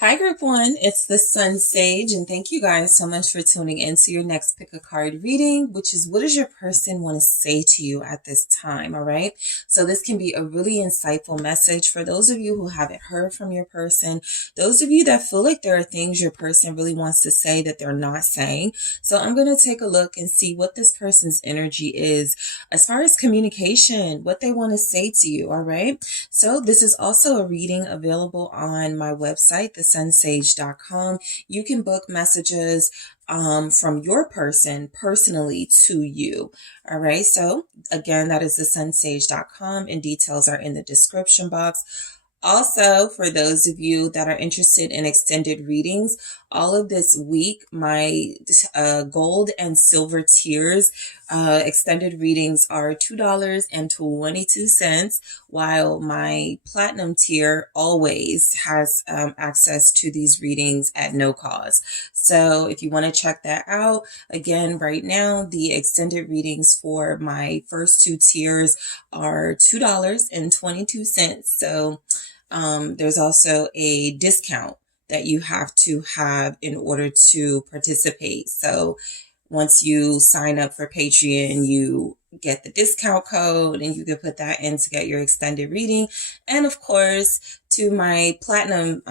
Hi, Group One. It's the SunSage, and thank you guys so much for tuning in to your next pick a card reading, which is what does your person want to say to you at this time? All right. So, this can be a really insightful message for those of you who haven't heard from your person, those of you that feel like there are things your person really wants to say that they're not saying. So, I'm going to take a look and see what this person's energy is as far as communication, what they want to say to you. All right. So, this is also a reading available on my website, TheSunSage.com. You can book messages from your person personally to you. All right. So again, that is TheSunSage.com, and details are in the description box. Also, for those of you that are interested in extended readings, all of this week, my gold and silver tiers extended readings are $2.22, while my platinum tier always has access to these readings at no cost. So if you want to check that out, again, right now, the extended readings for my first two tiers are $2.22. So there's also a discount that you have to have in order to participate. So once you sign up for Patreon, you get the discount code and you can put that in to get your extended reading. And of course, to my platinum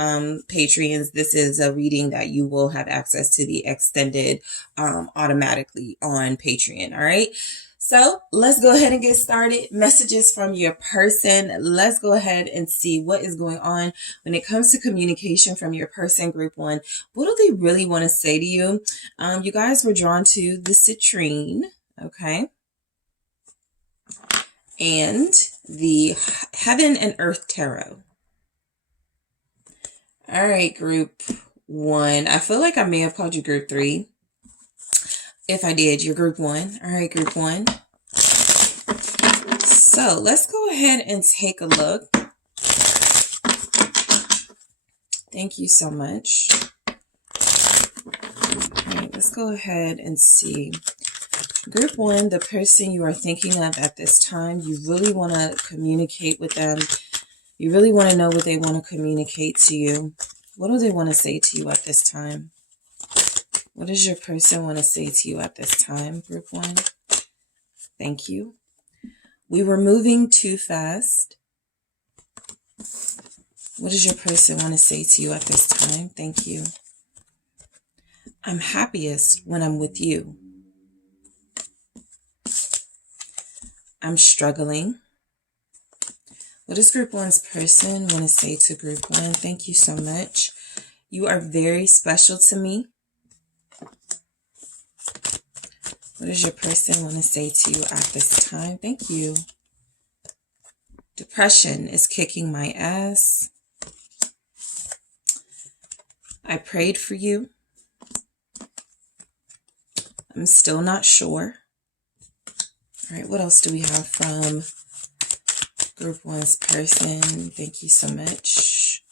Patreons, this is a reading that you will have access to the extended automatically on Patreon. All right. So let's go ahead and get started. Messages from your person. Let's go ahead and see what is going on when it comes to communication from your person, Group One. What do they really want to say to you? You guys were drawn to the citrine, okay? And the Heaven and Earth Tarot. All right, Group One. I feel like I may have called you Group Three. If I did, you're Group One. All right, Group One. So let's go ahead and take a look. Thank you so much. All right, let's go ahead and see. Group One, the person you are thinking of at this time, you really want to communicate with them. You really want to know what they want to communicate to you. What do they want to say to you at this time? What does your person want to say to you at this time, Group One? Thank you. We were moving too fast. What does your person want to say to you at this time? Thank you. I'm happiest when I'm with you. I'm struggling. What does Group One's person want to say to Group One? Thank you so much. You are very special to me. What does your person want to say to you at this time? Thank you. Depression is kicking my ass. I prayed for you. I'm still not sure. All right, what else do we have from Group One's person? Thank you so much.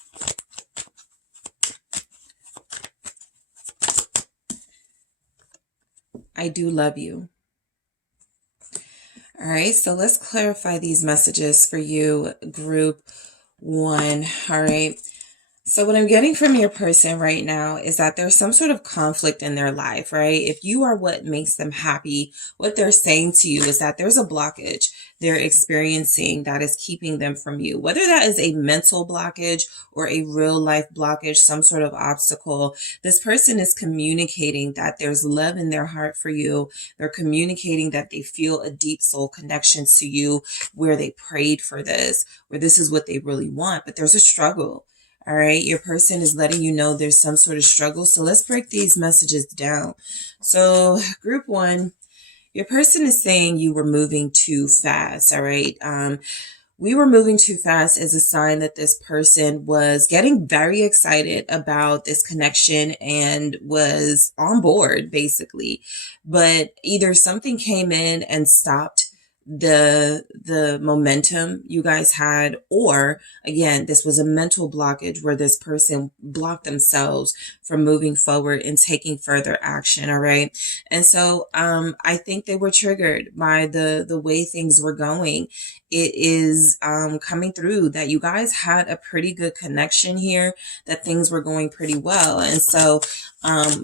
I do love you. All right, so let's clarify these messages for you, Group One. All right. So what I'm getting from your person right now is that there's some sort of conflict in their life, right? If you are what makes them happy, what they're saying to you is that there's a blockage they're experiencing that is keeping them from you. Whether that is a mental blockage or a real life blockage, some sort of obstacle, this person is communicating that there's love in their heart for you. They're communicating that they feel a deep soul connection to you, where they prayed for this, where this is what they really want, but there's a struggle. All right, your person is letting you know there's some sort of struggle. So let's break these messages down. So Group One, your person is saying you were moving too fast. All right. We were moving too fast is a sign that this person was getting very excited about this connection and was on board, basically. But either something came in and stopped the momentum you guys had, or again, this was a mental blockage where this person blocked themselves from moving forward and taking further action. All right. And so I think they were triggered by the way things were going. It is coming through that you guys had a pretty good connection here, that things were going pretty well. And so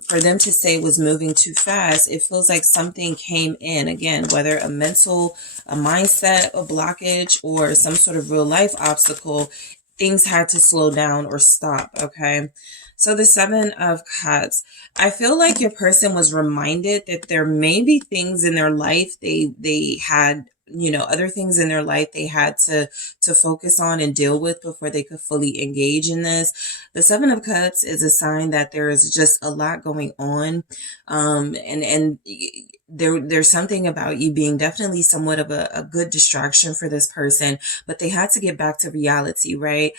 for them to say it was moving too fast, it feels like something came in, again, whether a mental, a mindset, a blockage, or some sort of real life obstacle. Things had to slow down or stop. Okay. So the 7 of Cups, I feel like your person was reminded that there may be things in their life they had, other things in their life they had to focus on and deal with before they could fully engage in this. The 7 of Cups is a sign that there is just a lot going on. And there's something about you being definitely somewhat of a good distraction for this person, but they had to get back to reality, right?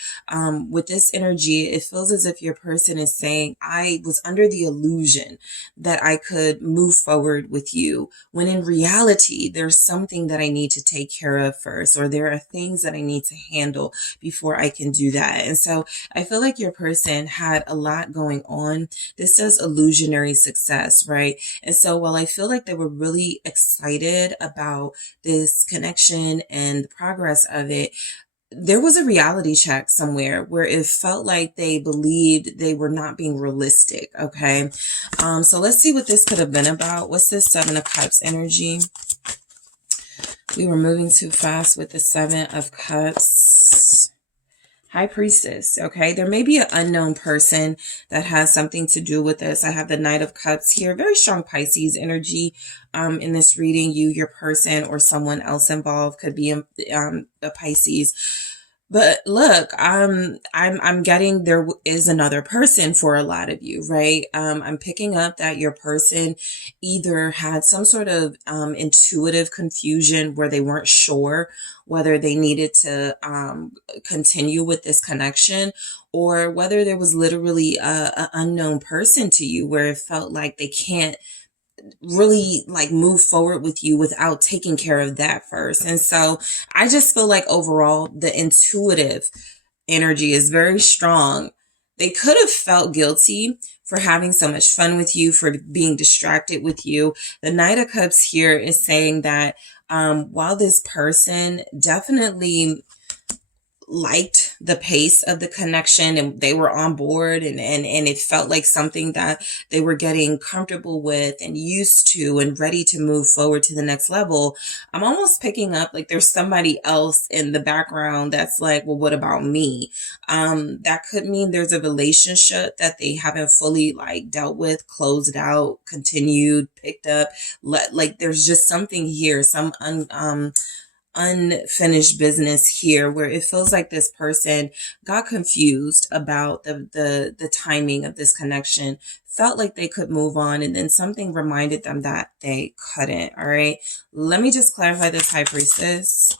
With this energy, it feels as if your person is saying, I was under the illusion that I could move forward with you, when in reality, there's something that I need to take care of first, or there are things that I need to handle before I can do that. And so I feel like your person had a lot going on. This says illusionary success, right? And so while I feel like they were really excited about this connection and the progress of it, there was a reality check somewhere where it felt like they believed they were not being realistic. Okay. So let's see what this could have been about. What's this 7 of Cups energy? We were moving too fast with the 7 of Cups. High Priestess. Okay. There may be an unknown person that has something to do with this. I have the Knight of Cups here. Very strong Pisces energy in this reading. You, your person, or someone else involved could be a Pisces. But look, I'm getting there is another person for a lot of you, right? I'm picking up that your person either had some sort of intuitive confusion where they weren't sure whether they needed to continue with this connection, or whether there was literally a unknown person to you where it felt like they can't really like move forward with you without taking care of that first. And so I just feel like overall the intuitive energy is very strong. They could have felt guilty for having so much fun with you, for being distracted with you. The Knight of Cups here is saying that while this person definitely liked the pace of the connection and they were on board, and it felt like something that they were getting comfortable with and used to and ready to move forward to the next level, I'm almost picking up like there's somebody else in the background that's like, well, what about me? That could mean there's a relationship that they haven't fully like dealt with, closed out, continued, picked up. Like there's just something here, some unfinished business here where it feels like this person got confused about the timing of this connection, felt like they could move on, and then something reminded them that they couldn't. All right, let me just clarify this, High Priestess.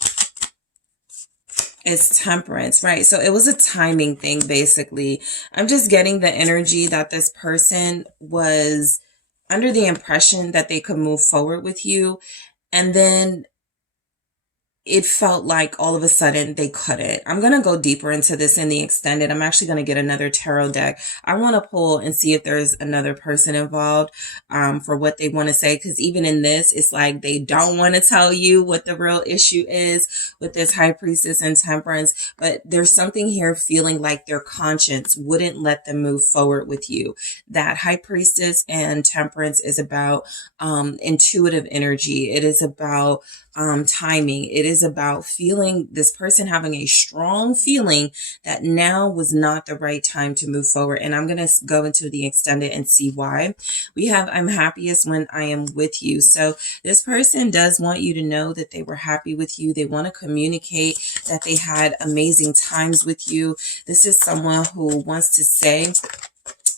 It's Temperance, right? So it was a timing thing, basically. I'm just getting the energy that this person was under the impression that they could move forward with you, and then it felt like all of a sudden they couldn't. I'm going to go deeper into this in the extended. I'm actually going to get another tarot deck. I want to pull and see if there's another person involved for what they want to say. Because even in this, it's like they don't want to tell you what the real issue is with this High Priestess and Temperance. But there's something here feeling like their conscience wouldn't let them move forward with you. That High Priestess and Temperance is about intuitive energy. It is about timing. It is about feeling this person having a strong feeling that now was not the right time to move forward. And I'm going to go into the extended and see why. We have, I'm happiest when I am with you. So this person does want you to know that they were happy with you. They want to communicate that they had amazing times with you. This is someone who wants to say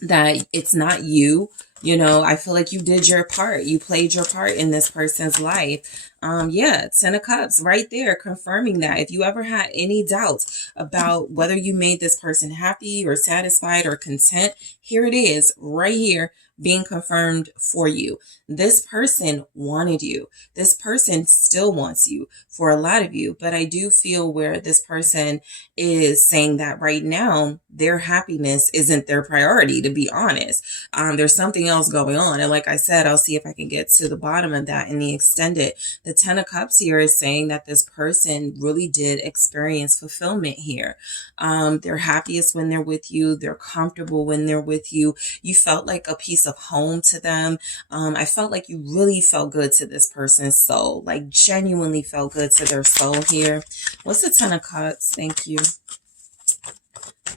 that it's not you. You know, I feel like you did your part. You played your part in this person's life. Yeah, 10 of Cups right there, confirming that. If you ever had any doubts about whether you made this person happy or satisfied or content, here it is right here being confirmed for you. This person wanted you. This person still wants you for a lot of you. But I do feel where this person is saying that right now, their happiness isn't their priority, to be honest. There's something else going on. And like I said, I'll see if I can get to the bottom of that in the extended. The Ten of Cups here is saying that this person really did experience fulfillment here. They're happiest when they're with you. They're comfortable when they're with you. You felt like a piece of home to them. I felt like you really felt good to this person's soul, like genuinely felt good to their soul here. What's the Ten of Cups? Thank you.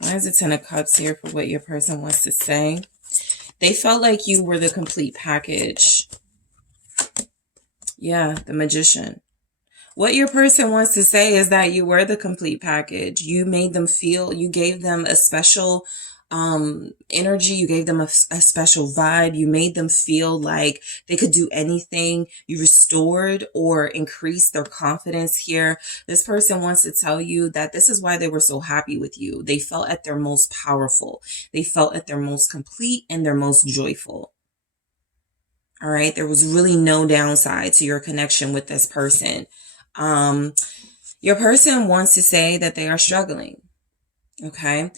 Why is the Ten of Cups here for what your person wants to say? They felt like you were the complete package. Yeah, the Magician. What your person wants to say is that you were the complete package. You made them feel, you gave them a special energy. You gave them a special vibe. You made them feel like they could do anything. You restored or increased their confidence here. This person wants to tell you that this is why they were so happy with you. They felt at their most powerful. They felt at their most complete and their most joyful. All right. There was really no downside to your connection with this person. Your person wants to say that they are struggling. Okay.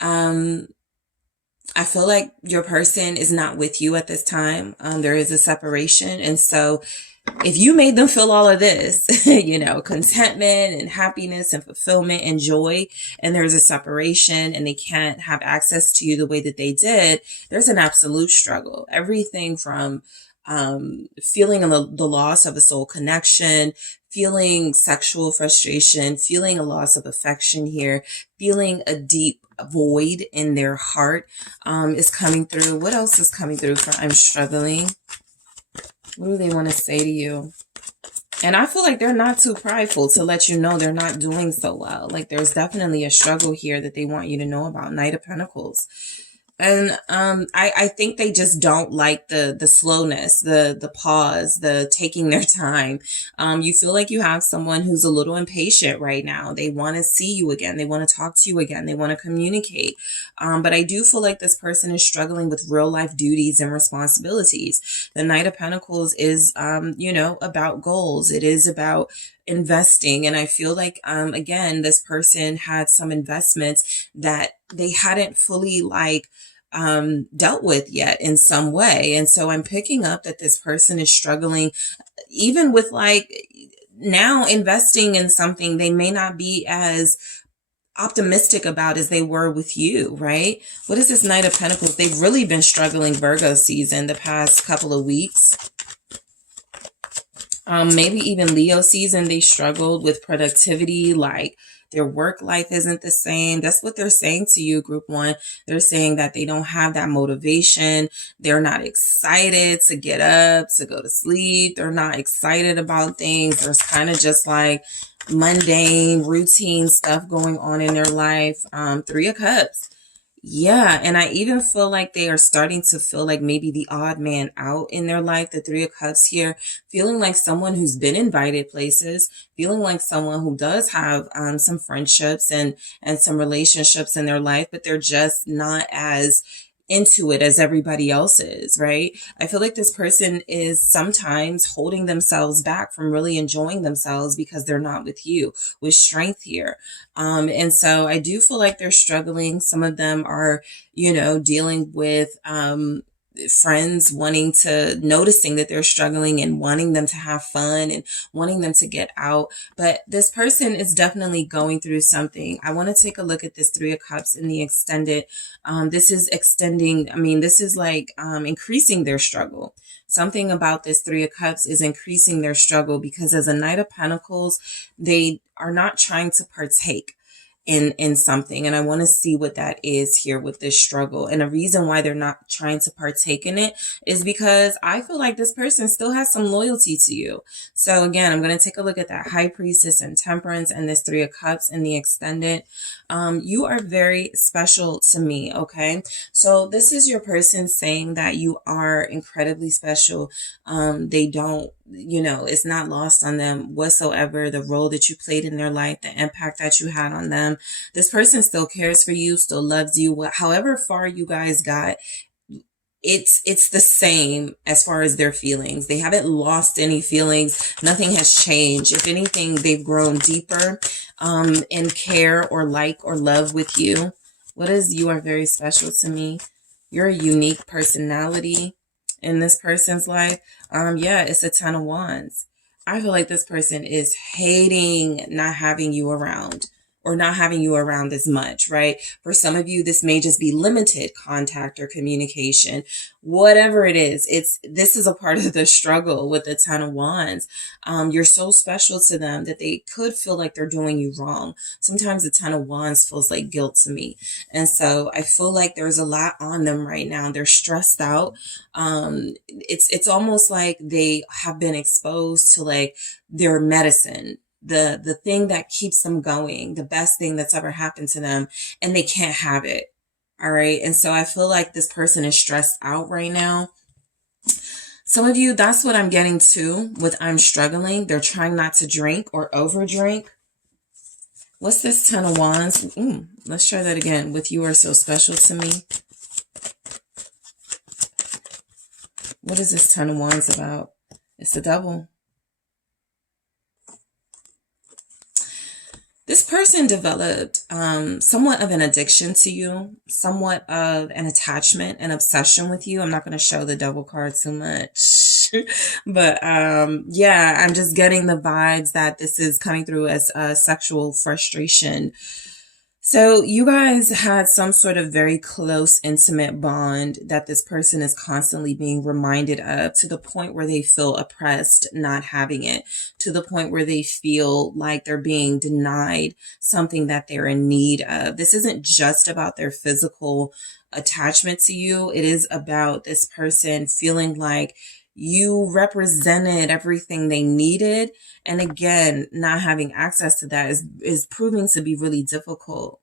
I feel like your person is not with you at this time. There is a separation. And so if you made them feel all of this, you know, contentment and happiness and fulfillment and joy, and there's a separation and they can't have access to you the way that they did, there's an absolute struggle. Everything from feeling the loss of a soul connection, feeling sexual frustration, feeling a loss of affection here, feeling a deep void in their heart is coming through. What else is coming through for I'm struggling? What do they want to say to you? And I feel like they're not too prideful to let you know they're not doing so well. Like there's definitely a struggle here that they want you to know about. Knight of Pentacles. And I think they just don't like the slowness, the pause, the taking their time. You feel like you have someone who's a little impatient right now. They want to see you again. They want to talk to you again. They want to communicate. But I do feel like this person is struggling with real life duties and responsibilities. The Knight of Pentacles is, you know, about goals. It is about investing. And I feel like, again, this person had some investments that they hadn't fully dealt with yet in some way. And so I'm picking up that this person is struggling even with now investing in something they may not be as optimistic about as they were with you, right? What is this Knight of Pentacles? They've really been struggling Virgo season the past couple of weeks. Maybe even Leo season, they struggled with productivity, like their work life isn't the same. That's what they're saying to you, group one. They're saying that they don't have that motivation. They're not excited to get up, to go to sleep. They're not excited about things. There's kind of just like mundane, routine stuff going on in their life. Three of Cups. Yeah, and I even feel like they are starting to feel like maybe the odd man out in their life, the Three of Cups here, feeling like someone who's been invited places, feeling like someone who does have some friendships and some relationships in their life, but they're just not as into it as everybody else is, right? I feel like this person is sometimes holding themselves back from really enjoying themselves because they're not with you, with strength here. And so I do feel like they're struggling. Some of them are, you know, dealing with, friends noticing that they're struggling and wanting them to have fun and wanting them to get out. But this person is definitely going through something. I want to take a look at this Three of Cups in the extended. This is extending. I mean, this is like increasing their struggle. Something about this Three of Cups is increasing their struggle because as a Knight of Pentacles, they are not trying to partake in something. And I want to see what that is here with this struggle. And a reason why they're not trying to partake in it is because I feel like this person still has some loyalty to you. So again, I'm going to take a look at that High Priestess and Temperance and this Three of Cups in the extended. You are very special to me. Okay. So this is your person saying that you are incredibly special. They don't, you know, it's not lost on them whatsoever, the role that you played in their life, the impact that you had on them. This person still cares for you, still loves you. However far you guys got, it's the same as far as their feelings. They haven't lost any feelings. Nothing has changed. If anything, they've grown deeper in care or like or love with you. What is you are very special to me? You're a unique personality in this person's life. Yeah, it's a 10 of wands. I feel like this person is hating not having you around, or not having you around as much, right? For some of you, this may just be limited contact or communication. Whatever it is, this is a part of the struggle with the 10 of wands. You're so special to them that they could feel like they're doing you wrong. Sometimes the 10 of wands feels like guilt to me. And so I feel like there's a lot on them right now. They're stressed out. It's almost like they have been exposed to like their medicine, the thing that keeps them going, the best thing that's ever happened to them, and they can't have it. All right. And so I feel like this person is stressed out right now. Some of you, that's what I'm getting to with I'm struggling. They're trying not to drink or over drink. What's this 10 of wands? Let's try that again. With you are so special to me. What is this 10 of wands about? It's the devil. This person developed somewhat of an addiction to you, somewhat of an attachment, an obsession with you. I'm not going to show the devil card too much. But yeah, I'm just getting the vibes that this is coming through as sexual frustration. So you guys had some sort of very close, intimate bond that this person is constantly being reminded of, to the point where they feel oppressed not having it, to the point where they feel like they're being denied something that they're in need of. This isn't just about their physical attachment to you. It is about this person feeling like you represented everything they needed. And again, not having access to that is proving to be really difficult.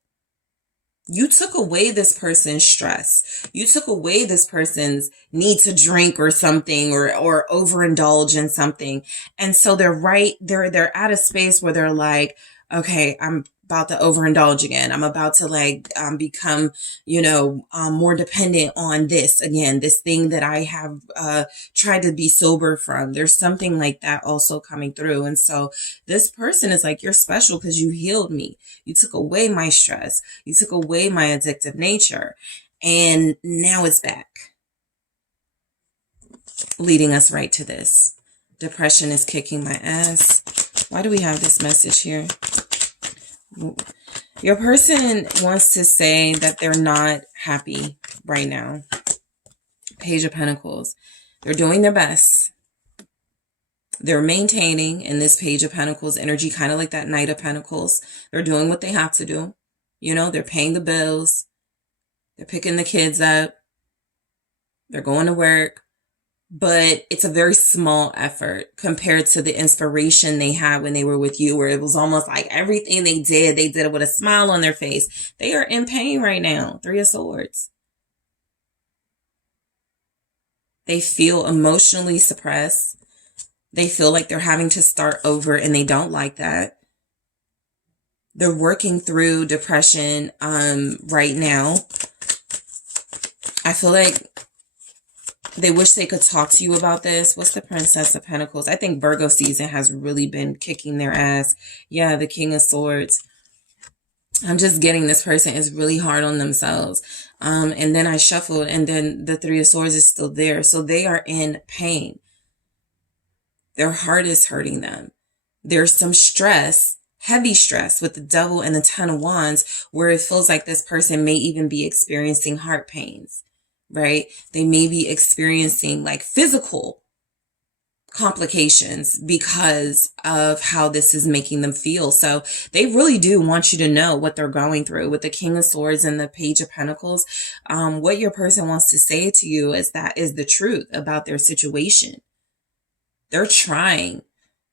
You took away this person's stress. You took away this person's need to drink or something, or overindulge in something. And so they're at a space where they're like, okay, I'm about to overindulge again. I'm about to become, more dependent on this again, this thing that I have tried to be sober from. There's something like that also coming through. And so this person is like, you're special because you healed me. You took away my stress. You took away my addictive nature. And now it's back. Leading us right to this. Depression is kicking my ass. Why do we have this message here? Your person wants to say that they're not happy right now. Page of Pentacles. They're doing their best. They're maintaining in this Page of Pentacles energy, kind of like that Knight of Pentacles. They're doing what they have to do. They're paying the bills. They're picking the kids up. They're going to work. But it's a very small effort compared to the inspiration they had when they were with you, where it was almost like everything they did it with a smile on their face. They are in pain right now. 3 of Swords. They feel emotionally suppressed. They feel like they're having to start over, and they don't like that. They're working through depression right now. I feel like they wish they could talk to you about this. What's the Princess of Pentacles? I think Virgo season has really been kicking their ass. Yeah, the King of Swords. I'm just getting this person is really hard on themselves. And then I shuffled, and then the 3 of Swords is still there. So they are in pain. Their heart is hurting them. There's some stress, heavy stress with the Devil and the 10 of Wands, where it feels like this person may even be experiencing heart pains. Right? They may be experiencing like physical complications because of how this is making them feel. So they really do want you to know what they're going through. With the King of Swords and the Page of Pentacles, what your person wants to say to you is that is the truth about their situation. They're trying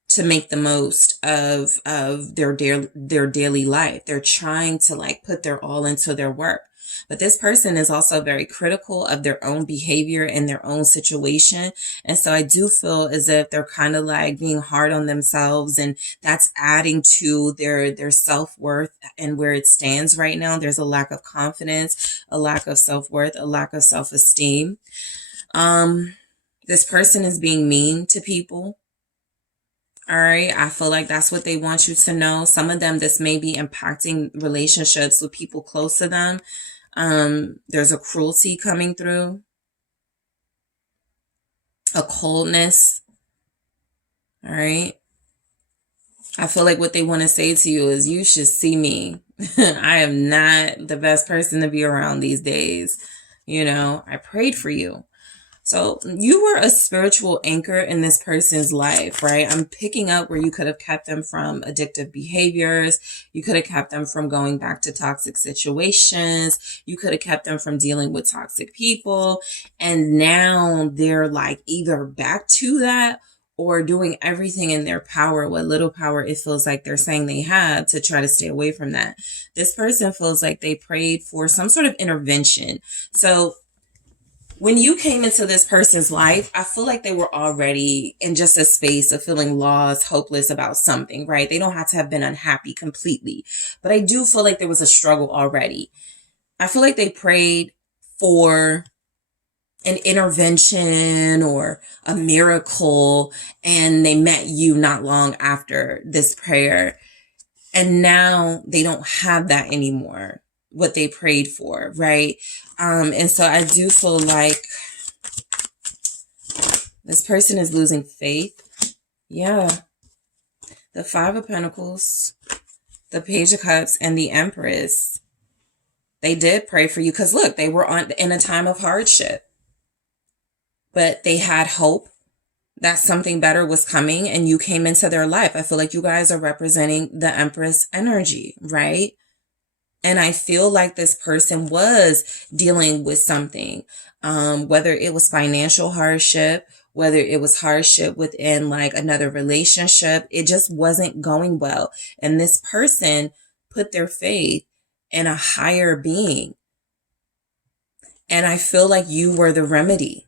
to make the most of their daily life. They're trying to put their all into their work. But this person is also very critical of their own behavior and their own situation. And so I do feel as if they're kind of being hard on themselves, and that's adding to their self-worth and where it stands right now. There's a lack of confidence, a lack of self-worth, a lack of self-esteem. This person is being mean to people. All right. I feel like that's what they want you to know. Some of them, this may be impacting relationships with people close to them. There's a cruelty coming through, a coldness. All right. I feel like what they want to say to you is, you should see me. I am not the best person to be around these days. You know, I prayed for you. So you were a spiritual anchor in this person's life, right? I'm picking up where you could have kept them from addictive behaviors. You could have kept them from going back to toxic situations. You could have kept them from dealing with toxic people. And now they're like either back to that or doing everything in their power, what little power it feels like they're saying they have, to try to stay away from that. This person feels like they prayed for some sort of intervention. So when you came into this person's life, I feel like they were already in just a space of feeling lost, hopeless about something, right? They don't have to have been unhappy completely, but I do feel like there was a struggle already. I feel like they prayed for an intervention or a miracle, and they met you not long after this prayer. And now they don't have that anymore, what they prayed for, right? And so I do feel like this person is losing faith. Yeah. The Five of Pentacles, the Page of Cups, and the Empress. They did pray for you because look, they were in a time of hardship, but they had hope that something better was coming and you came into their life. I feel like you guys are representing the Empress energy, right? And I feel like this person was dealing with something, whether it was financial hardship, whether it was hardship within like another relationship. It just wasn't going well. And this person put their faith in a higher being. And I feel like you were the remedy.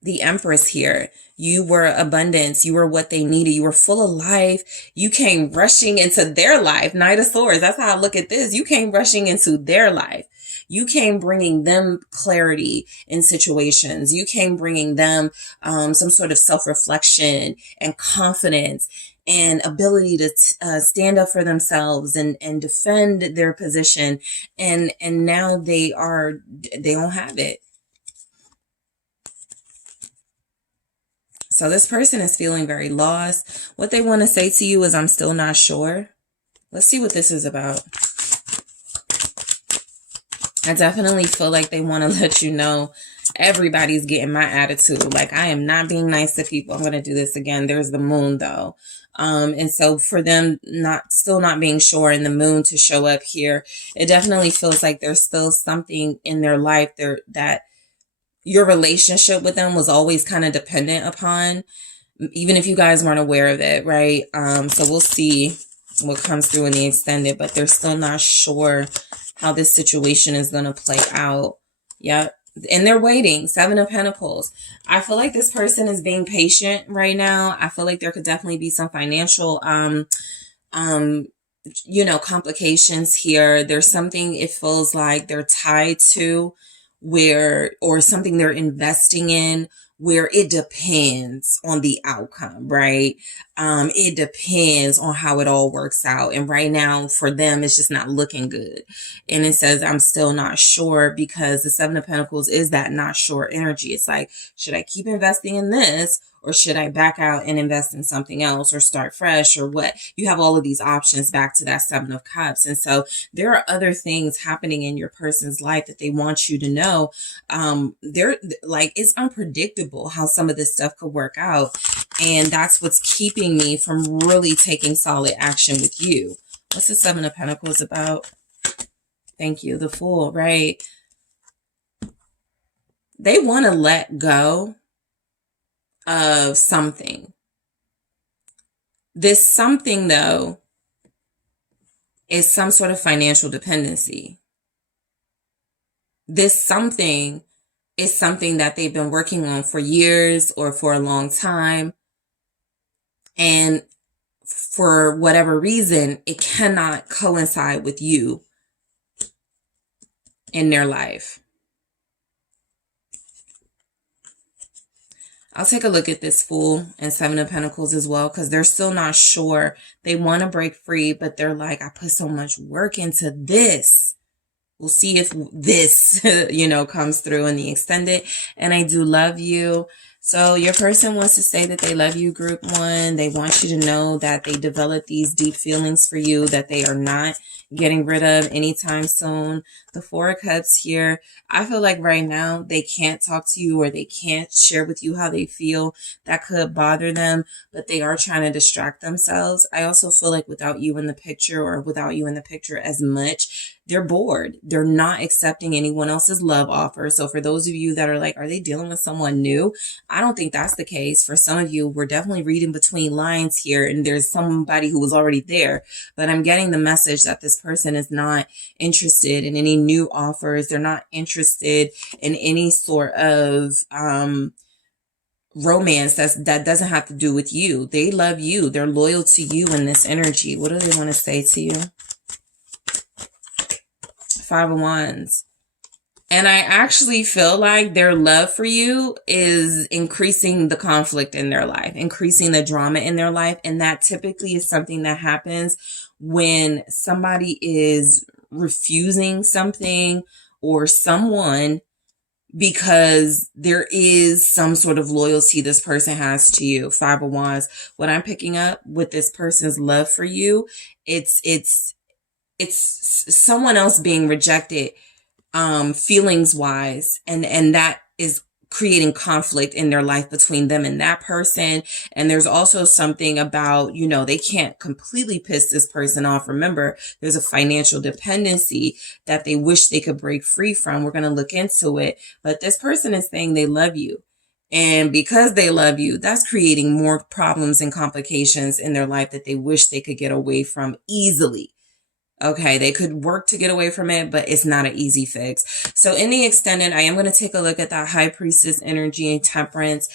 The Empress here. You were abundance. You were what they needed. You were full of life. You came rushing into their life. Knight of Swords. That's how I look at this. You came rushing into their life. You came bringing them clarity in situations. You came bringing them some sort of self-reflection and confidence and ability to stand up for themselves and defend their position. And now they don't have it. So this person is feeling very lost. What they want to say to you is, I'm still not sure. Let's see what this is about. I definitely feel like they want to let you know everybody's getting my attitude. Like, I am not being nice to people. I'm going to do this again. There's the moon though. And so for them still not being sure and the moon to show up here, it definitely feels like there's still something in their life there that your relationship with them was always kind of dependent upon, even if you guys weren't aware of it, right? So we'll see what comes through in the extended, but they're still not sure how this situation is going to play out. Yep. And they're waiting. Seven of Pentacles. I feel like this person is being patient right now. I feel like there could definitely be some financial, complications here. There's something it feels like they're tied to or something they're investing in where it depends on the outcome, right? It depends on how it all works out. And right now for them, it's just not looking good. And it says, I'm still not sure, because the Seven of Pentacles is that not sure energy. It's like, should I keep investing in this? Or should I back out and invest in something else or start fresh or what? You have all of these options back to that Seven of Cups. And so there are other things happening in your person's life that they want you to know. They're like, it's unpredictable how some of this stuff could work out. And that's what's keeping me from really taking solid action with you. What's the Seven of Pentacles about? Thank you. The Fool, right? They want to let go of something. This something, though, is some sort of financial dependency. This something is something that they've been working on for years or for a long time. And for whatever reason, it cannot coincide with you in their life. I'll take a look at this Fool and Seven of Pentacles as well, because they're still not sure. They want to break free, but they're like, I put so much work into this. We'll see if this, comes through in the extended. And I do love you. So your person wants to say that they love you, group one. They want you to know that they develop these deep feelings for you that they are not getting rid of anytime soon. The Four of Cups here. I feel like right now they can't talk to you or they can't share with you how they feel. That could bother them, but they are trying to distract themselves. I also feel like without you in the picture, or without you in the picture as much, they're bored. They're not accepting anyone else's love offer. So for those of you that are like, are they dealing with someone new? I don't think that's the case. For some of you, we're definitely reading between lines here, and there's somebody who was already there. But I'm getting the message that this person is not interested in any new offers. They're not interested in any sort of romance that doesn't have to do with you. They love you. They're loyal to you in this energy. What do they want to say to you? Five of Wands. And I actually feel like their love for you is increasing the conflict in their life, increasing the drama in their life. And that typically is something that happens when somebody is refusing something or someone because there is some sort of loyalty this person has to you. Five of Wands. What I'm picking up with this person's love for you, it's someone else being rejected, feelings wise, and that is creating conflict in their life between them and that person. And there's also something about, they can't completely piss this person off. Remember, there's a financial dependency that they wish they could break free from. We're going to look into it, but this person is saying they love you. And because they love you, that's creating more problems and complications in their life that they wish they could get away from easily. Okay, they could work to get away from it, but it's not an easy fix. So in the extended, I am going to take a look at that High Priestess energy and Temperance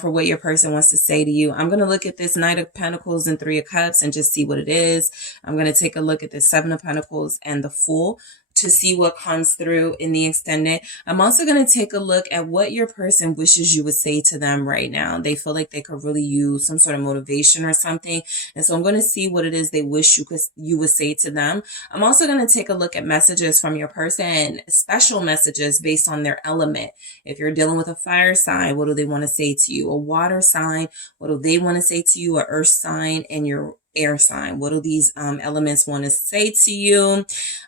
for what your person wants to say to you. I'm going to look at this Knight of Pentacles and Three of Cups and just see what it is. I'm going to take a look at the Seven of Pentacles and the Fool to see what comes through in the extended. I'm also going to take a look at what your person wishes you would say to them right now. They feel like they could really use some sort of motivation or something. And so I'm going to see what it is they wish you would say to them. I'm also going to take a look at messages from your person, special messages based on their element. If you're dealing with a fire sign, what do they want to say to you? A water sign, what do they want to say to you? A earth sign, and your air sign. What do these elements want to say to you?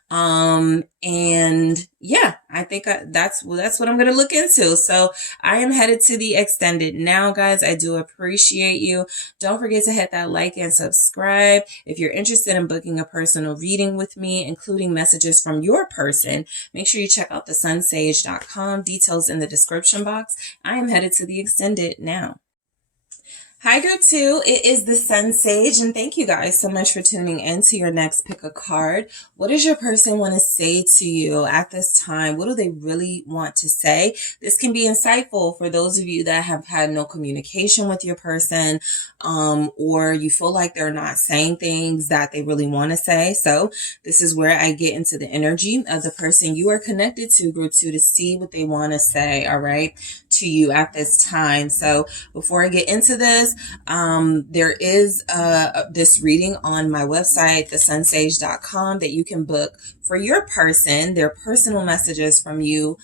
And yeah, I think that's what I'm going to look into. So I am headed to the extended now, guys. I do appreciate you. Don't forget to hit that like and subscribe. If you're interested in booking a personal reading with me, including messages from your person, make sure you check out TheSunSage.com. Details in the description box. I am headed to the extended now. Hi, group two. It is the Sun Sage, and thank you guys so much for tuning in to your next pick a card. What does your person want to say to you at this time? What do they really want to say? This can be insightful for those of you that have had no communication with your person, or you feel like they're not saying things that they really want to say. So this is where I get into the energy of the person you are connected to, group two, to see what they want to say, all right, to you at this time. So before I get into this, there is this reading on my website, TheSunSage.com, that you can book for your person, their personal messages from you,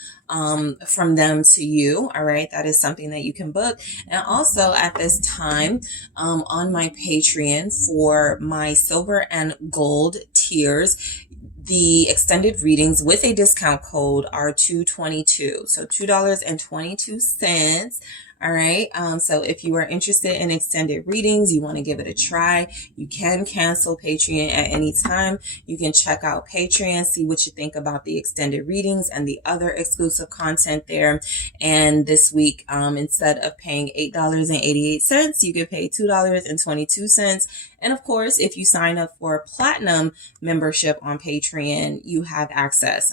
from them to you. All right. That is something that you can book. And also at this time, on my Patreon for my silver and gold tiers, the extended readings with a discount code are $2.22. So $2.22. All right. So if you are interested in extended readings, you want to give it a try, you can cancel Patreon at any time. You can check out Patreon, see what you think about the extended readings and the other exclusive content there. And this week, instead of paying $8.88, you could pay $2.22. And of course, if you sign up for a platinum membership on Patreon, you have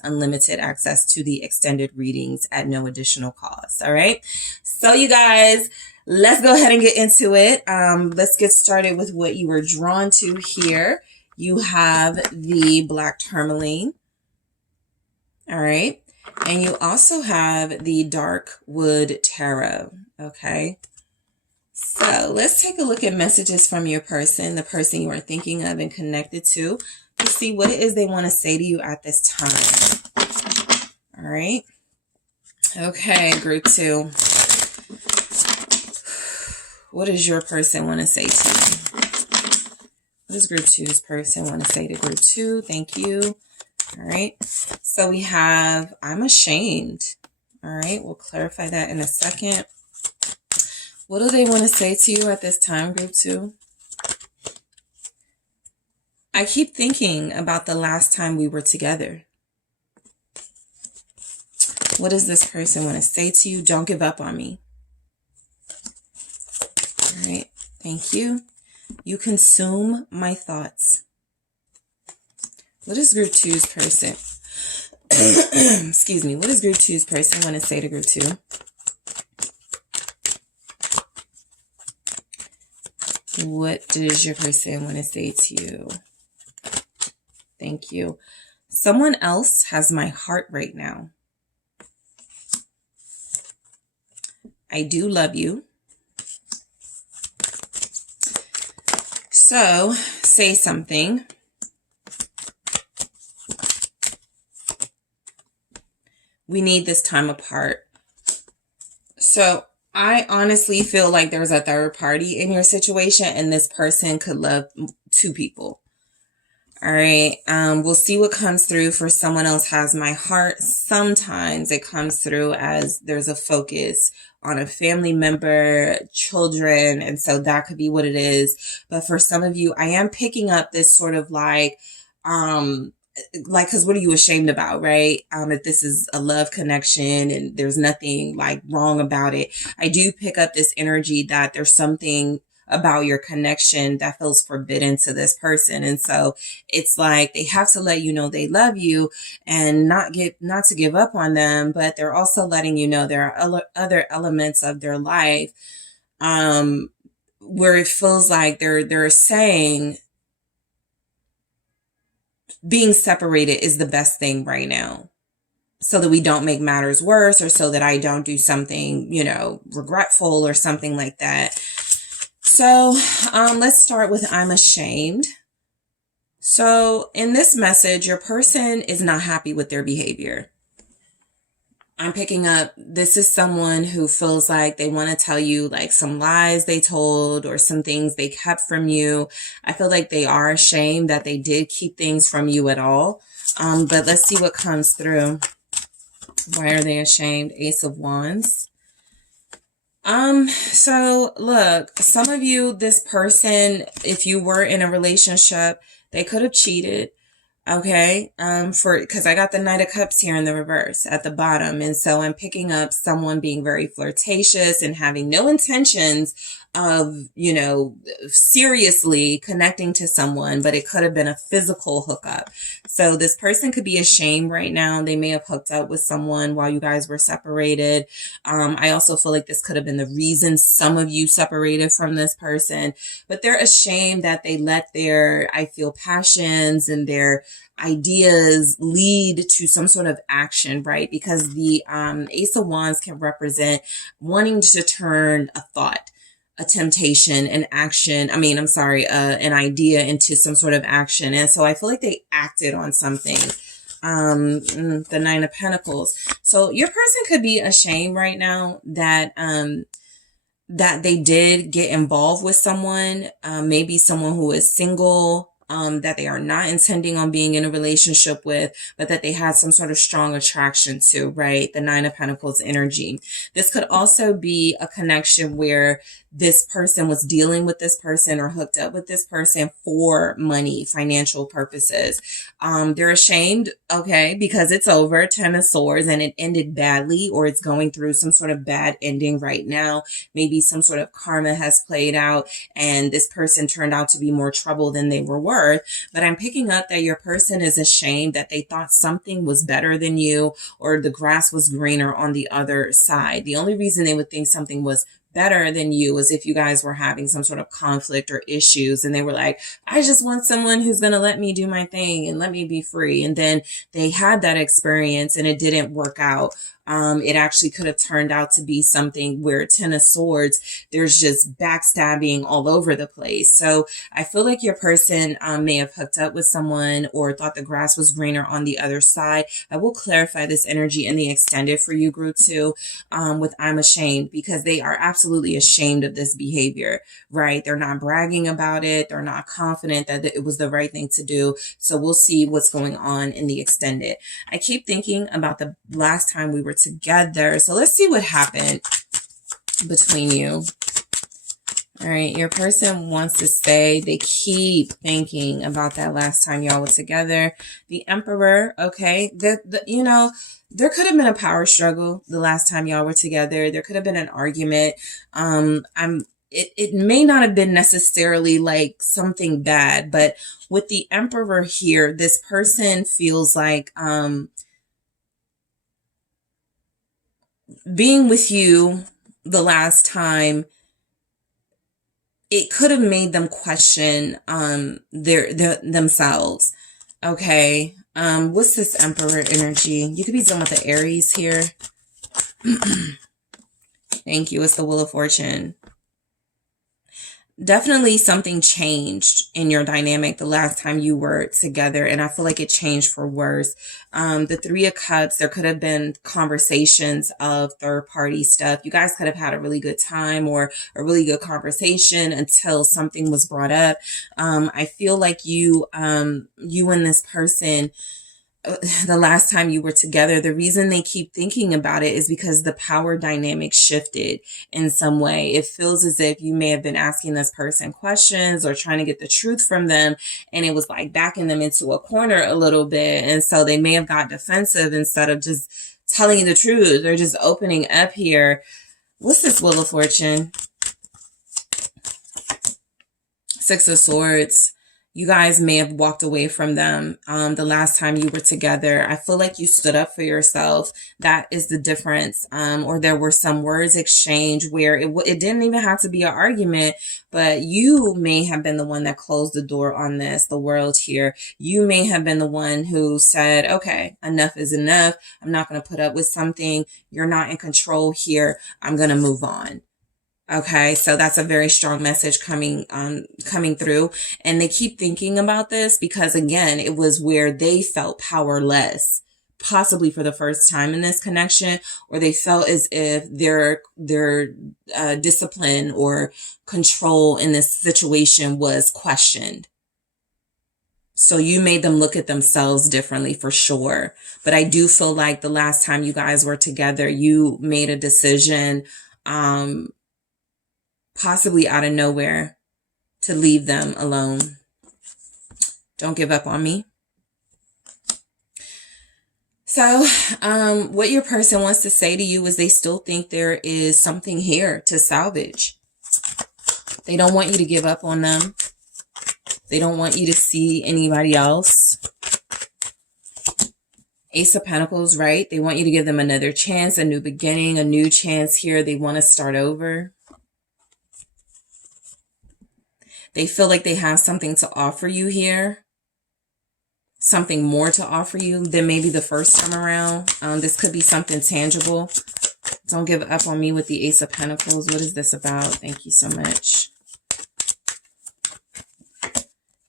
unlimited access to the extended readings at no additional cost. All right. So you guys, let's go ahead and get into it. Let's get started with what you were drawn to here. You have the Black Tourmaline. All right. And you also have the Dark Wood Tarot. Okay. So let's take a look at messages from your person, the person you are thinking of and connected to see what it is they want to say to you at this time. All right. Okay, group 2. What does your person want to say to you? What does group 2's person want to say to group 2? Thank you. All right. So we have, I'm ashamed. All right. We'll clarify that in a second. What do they want to say to you at this time, group 2? I keep thinking about the last time we were together. What does this person want to say to you? Don't give up on me. All right. Thank you. You consume my thoughts. What is group 2's person? Excuse me. What does group 2's person want to say to group 2? What does your person want to say to you? Thank you. Someone else has my heart right now. I do love you. So, say something. We need this time apart. So, I honestly feel like there's a third party in your situation and this person could love 2 people. All right. We'll see what comes through for someone else has my heart. Sometimes it comes through as there's a focus on a family member, children. And so that could be what it is. But for some of you, I am picking up this sort of like, cause what are you ashamed about? Right. If this is a love connection and there's nothing like wrong about it, I do pick up this energy that there's something about your connection that feels forbidden to this person. And so it's like they have to let you know they love you and not to give up on them, but they're also letting you know there are other elements of their life where it feels like they're saying being separated is the best thing right now, so that we don't make matters worse, or so that I don't do something, regretful or something like that. So let's start with I'm ashamed. So in this message, your person is not happy with their behavior. I'm picking up, this is someone who feels like they want to tell you like some lies they told or some things they kept from you. I feel like they are ashamed that they did keep things from you at all. But let's see what comes through. Why are they ashamed? Ace of Wands. So look, some of you, this person, if you were in a relationship, they could have cheated. Okay. Cause I got the Knight of Cups here in the reverse at the bottom. And so I'm picking up someone being very flirtatious and having no intentions of, seriously connecting to someone, but it could have been a physical hookup. So this person could be ashamed right now. They may have hooked up with someone while you guys were separated. I also feel like this could have been the reason some of you separated from this person, but they're ashamed that they let their, I feel, passions and their ideas lead to some sort of action, right? Because the Ace of Wands can represent wanting to turn a thought, a temptation, an action. An idea into some sort of action. And so I feel like they acted on something. The Nine of Pentacles. So your person could be ashamed right now that they did get involved with someone, maybe someone who is single, that they are not intending on being in a relationship with, but that they had some sort of strong attraction to, right? The Nine of Pentacles energy. This could also be a connection where this person was dealing with this person or hooked up with this person for money, financial purposes. They're ashamed, okay, because it's over, 10 of Swords, and it ended badly, or it's going through some sort of bad ending right now. Maybe some sort of karma has played out and this person turned out to be more trouble than they were worth. But I'm picking up that your person is ashamed that they thought something was better than you, or the grass was greener on the other side. The only reason they would think something was better than you is if you guys were having some sort of conflict or issues and they were like, I just want someone who's going to let me do my thing and let me be free. And then they had that experience and it didn't work out It actually could have turned out to be something where Ten of Swords, there's just backstabbing all over the place. So I feel like your person may have hooked up with someone or thought the grass was greener on the other side. I will clarify this energy in the extended for you, group 2, with I'm ashamed, because they are absolutely ashamed of this behavior, right? They're not bragging about it. They're not confident that it was the right thing to do. So we'll see what's going on in the extended. I keep thinking about the last time we were together. So let's see what happened between you. All right, your person wants to say they keep thinking about that last time y'all were together. The Emperor, okay, you know, there could have been a power struggle the last time y'all were together. There could have been an argument. It may not have been necessarily like something bad, but with the Emperor here, this person feels like being with you the last time, it could have made them question themselves. Okay. What's this Emperor energy? You could be dealing with the Aries here. Thank you. It's the Wheel of Fortune. Definitely something changed in your dynamic the last time you were together, and I feel like it changed for worse. The Three of Cups, there could have been conversations of third-party stuff. You guys could have had a really good time or a really good conversation until something was brought up. I feel like you and this person, the last time you were together, the reason they keep thinking about it is because the power dynamic shifted in some way. It feels as if you may have been asking this person questions or trying to get the truth from them, and it was like backing them into a corner a little bit. And so they may have got defensive instead of just telling you the truth. They're just opening up here. What's this Wheel of Fortune? Six of Swords. You guys may have walked away from them the last time you were together. I feel like you stood up for yourself. That is the difference. Or there were some words exchanged where it didn't even have to be an argument, but you may have been the one that closed the door on this, the World here. You may have been the one who said, okay, enough is enough. I'm not going to put up with something. You're not in control here. I'm going to move on. Okay, so that's a very strong message coming through. And they keep thinking about this because, again, it was where they felt powerless, possibly for the first time in this connection, or they felt as if their discipline or control in this situation was questioned. So you made them look at themselves differently for sure. But I do feel like the last time you guys were together, you made a decision, possibly out of nowhere, to leave them alone. Don't give up on me. So what your person wants to say to you is they still think there is something here to salvage. They don't want you to give up on them. They don't want you to see anybody else. Ace of Pentacles, right? They want you to give them another chance, a new beginning, a new chance here. They want to start over. They feel like they have something to offer you here. Something more to offer you than maybe the first time around. This could be something tangible. Don't give up on me with the Ace of Pentacles. What is this about? Thank you so much.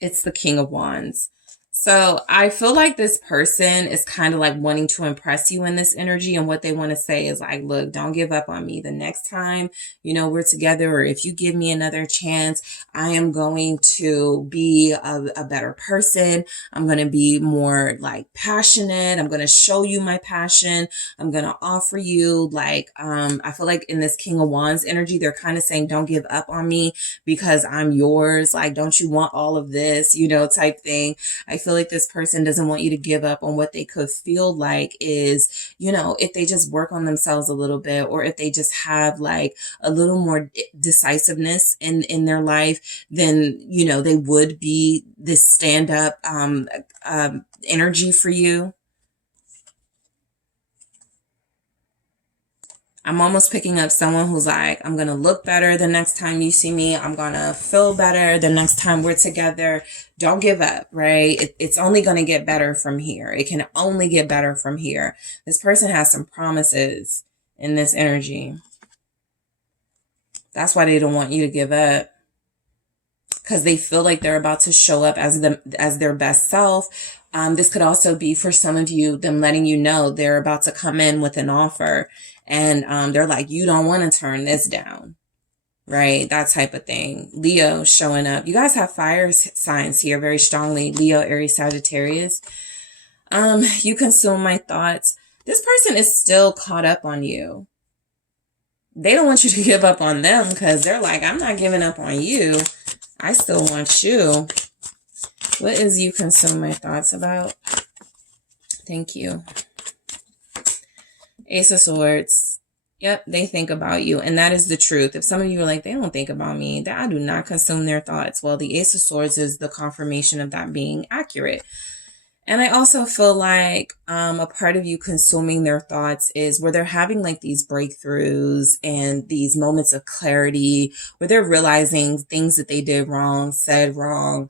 It's the King of Wands. So I feel like this person is kind of like wanting to impress you in this energy. And what they want to say is like, look, don't give up on me. The next time, you know, we're together, or if you give me another chance, I am going to be a better person. I'm going to be more like passionate. I'm going to show you my passion. I'm going to offer you like, I feel like in this King of Wands energy, they're kind of saying, don't give up on me because I'm yours. Like, don't you want all of this, you know, type thing. I feel like this person doesn't want you to give up on what they could feel like is, you know, if they just work on themselves a little bit, or if they just have like a little more decisiveness in their life, then, you know, they would be this stand-up energy for you. I'm almost picking up someone who's like, I'm going to look better the next time you see me. I'm going to feel better the next time we're together. Don't give up, right? It's only going to get better from here. It can only get better from here. This person has some promises in this energy. That's why they don't want you to give up. Because they feel like they're about to show up as their best self. This could also be for some of you, them letting you know they're about to come in with an offer. And they're like, you don't want to turn this down. Right? That type of thing. Leo showing up. You guys have fire signs here very strongly. Leo, Aries, Sagittarius. You consume my thoughts. This person is still caught up on you. They don't want you to give up on them because they're like, I'm not giving up on you. I still want you. What is you consume my thoughts about? Thank you. Ace of Swords. Yep, they think about you. And that is the truth. If some of you are like, they don't think about me, that I do not consume their thoughts. Well, the Ace of Swords is the confirmation of that being accurate. And I also feel like a part of you consuming their thoughts is where they're having like these breakthroughs and these moments of clarity where they're realizing things that they did wrong, said wrong,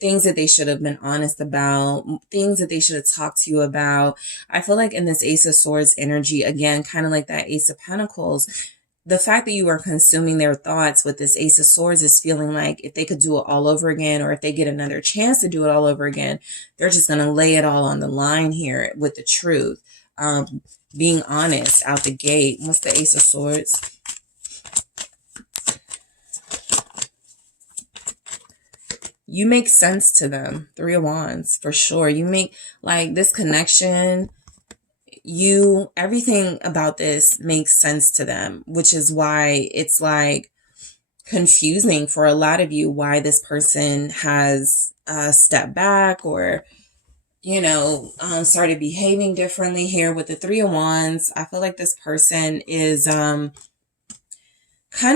things that they should have been honest about, things that they should have talked to you about. I feel like in this Ace of Swords energy, again, kind of like that Ace of Pentacles, the fact that you are consuming their thoughts with this Ace of Swords is feeling like if they could do it all over again, or if they get another chance to do it all over again, they're just going to lay it all on the line here with the truth. Being honest out the gate. What's the Ace of Swords? You make sense to them. Three of Wands, for sure. You make like this connection. Everything about this makes sense to them, which is why it's like confusing for a lot of you why this person has stepped back or, started behaving differently here with the Three of Wands. I feel like this person is kind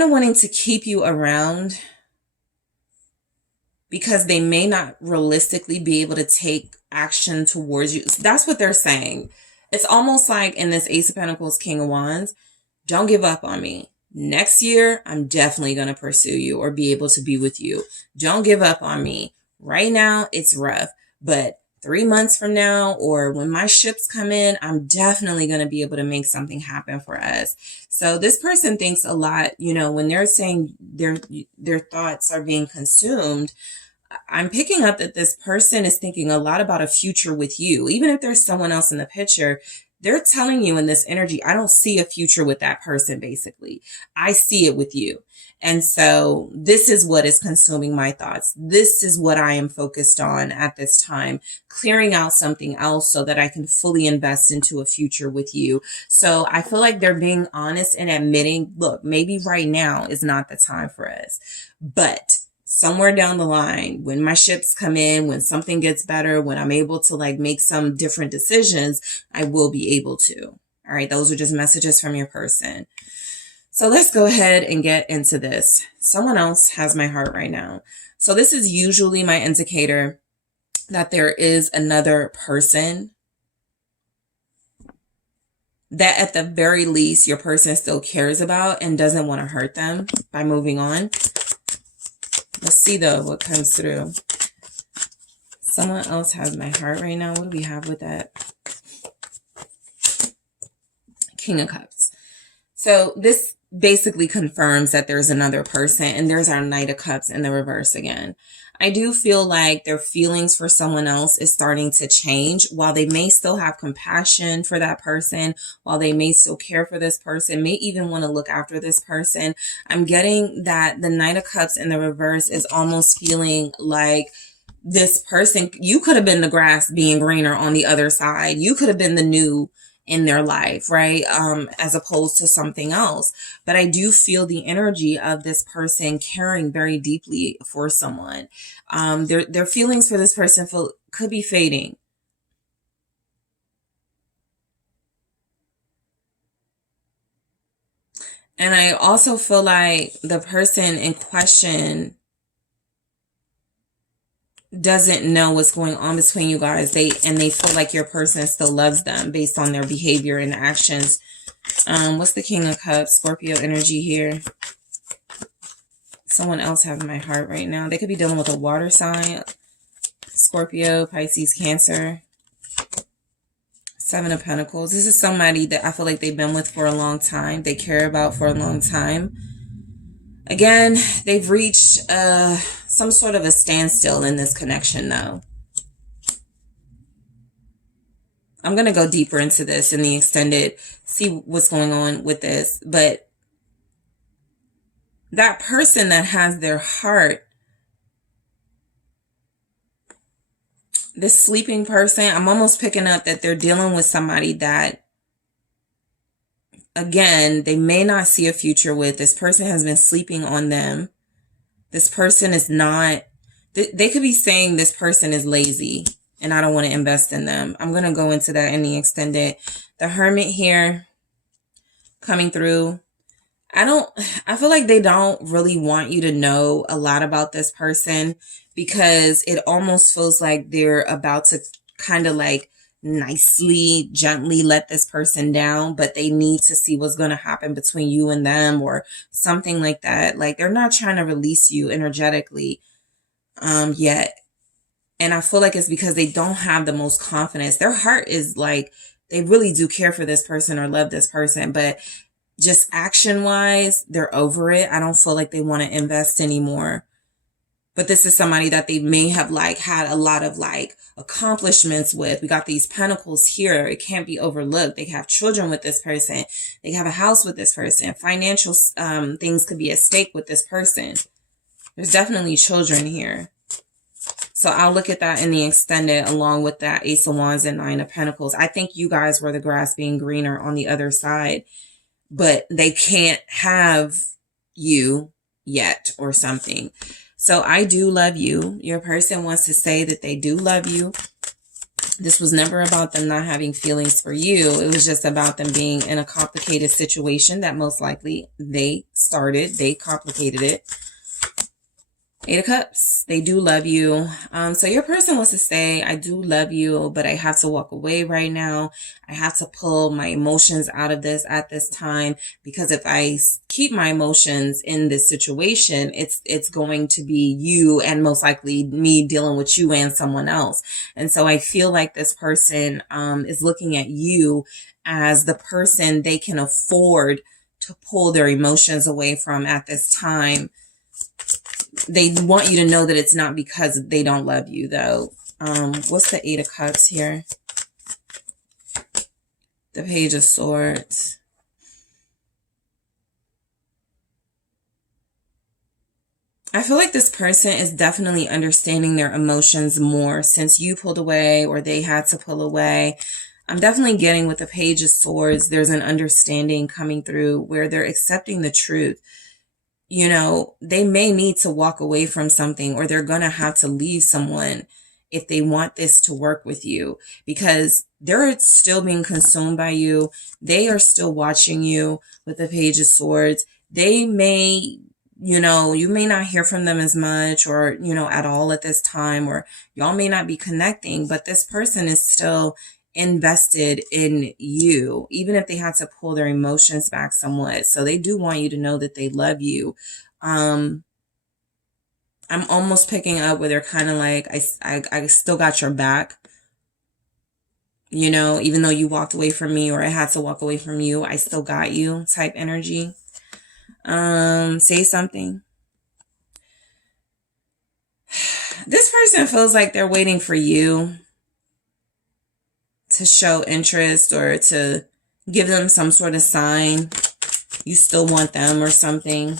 of wanting to keep you around because they may not realistically be able to take action towards you. That's what they're saying. It's almost like in this Ace of Pentacles, King of Wands, don't give up on me. Next year, I'm definitely going to pursue you or be able to be with you. Don't give up on me. Right now, it's rough. But 3 months from now or when my ships come in, I'm definitely going to be able to make something happen for us. So this person thinks a lot, when they're saying their thoughts are being consumed, I'm picking up that this person is thinking a lot about a future with you. Even if there's someone else in the picture, they're telling you in this energy, I don't see a future with that person, basically. I see it with you. And so this is what is consuming my thoughts. This is what I am focused on at this time, clearing out something else so that I can fully invest into a future with you. So I feel like they're being honest and admitting, look, maybe right now is not the time for us, but somewhere down the line, when my ships come in, when something gets better, when I'm able to like make some different decisions, I will be able to. All right. Those are just messages from your person. So let's go ahead and get into this. Someone else has my heart right now. So this is usually my indicator that there is another person that at the very least your person still cares about and doesn't want to hurt them by moving on. Let's see though what comes through. Someone else has my heart right now. What do we have with that? King of Cups. So this basically confirms that there's another person, and there's our Knight of Cups in the reverse again. I do feel like their feelings for someone else is starting to change. While they may still have compassion for that person, while they may still care for this person, may even want to look after this person, I'm getting that the Knight of Cups in the reverse is almost feeling like this person, you could have been the grass being greener on the other side. You could have been the new in their life, right? As opposed to something else. But I do feel the energy of this person caring very deeply for someone. Their feelings for this person could be fading. And I also feel like the person in question doesn't know what's going on between you guys. They feel like your person still loves them based on their behavior and actions. What's the King of Cups? Scorpio energy here. Someone else having my heart right now. They could be dealing with a water sign. Scorpio, Pisces, Cancer. Seven of Pentacles. This is somebody that I feel like they've been with for a long time. They care about for a long time. Again, they've reached some sort of a standstill in this connection, though. I'm going to go deeper into this in the extended, see what's going on with this. But that person that has their heart, this sleeping person, I'm almost picking up that they're dealing with somebody that, again, they may not see a future with. This person has been sleeping on them. This person is not, they could be saying this person is lazy and I don't want to invest in them. I'm going to go into that in the extended. The Hermit here coming through. I feel like they don't really want you to know a lot about this person because it almost feels like they're about to kind of like nicely, gently let this person down, but they need to see what's going to happen between you and them or something like that. Like they're not trying to release you energetically yet. And I feel like it's because they don't have the most confidence. Their heart is like, they really do care for this person or love this person, but just action wise, they're over it. I don't feel like they want to invest anymore. But this is somebody that they may have like had a lot of like accomplishments with. We got these pentacles here. It can't be overlooked. They have children with this person. They have a house with this person. Financial things could be at stake with this person. There's definitely children here. So I'll look at that in the extended along with that Ace of Wands and Nine of Pentacles. I think you guys were the grass being greener on the other side, but they can't have you yet or something. So I do love you. Your person wants to say that they do love you. This was never about them not having feelings for you. It was just about them being in a complicated situation that most likely they started. They complicated it. Eight of Cups. They do love you. So your person wants to say, I do love you, but I have to walk away right now. I have to pull my emotions out of this at this time, because if I keep my emotions in this situation, it's going to be you and most likely me dealing with you and someone else. And so I feel like this person is looking at you as the person they can afford to pull their emotions away from at this time. They want you to know that it's not because they don't love you, though. What's the Eight of Cups here? The Page of Swords. I feel like this person is definitely understanding their emotions more since you pulled away or they had to pull away. I'm definitely getting with the Page of Swords, there's an understanding coming through where they're accepting the truth. You know, they may need to walk away from something, or they're going to have to leave someone if they want this to work with you, because they're still being consumed by you. They are still watching you with the Page of Swords. They may, you know, you may not hear from them as much or, you know, at all at this time, or y'all may not be connecting, but this person is still invested in you, even if they had to pull their emotions back somewhat. So they do want you to know that they love you. I'm almost picking up where they're kind of like, I still got your back. You know, even though you walked away from me or I had to walk away from you, I still got you type energy. Say something. This person feels like they're waiting for you to show interest or to give them some sort of sign you still want them or something.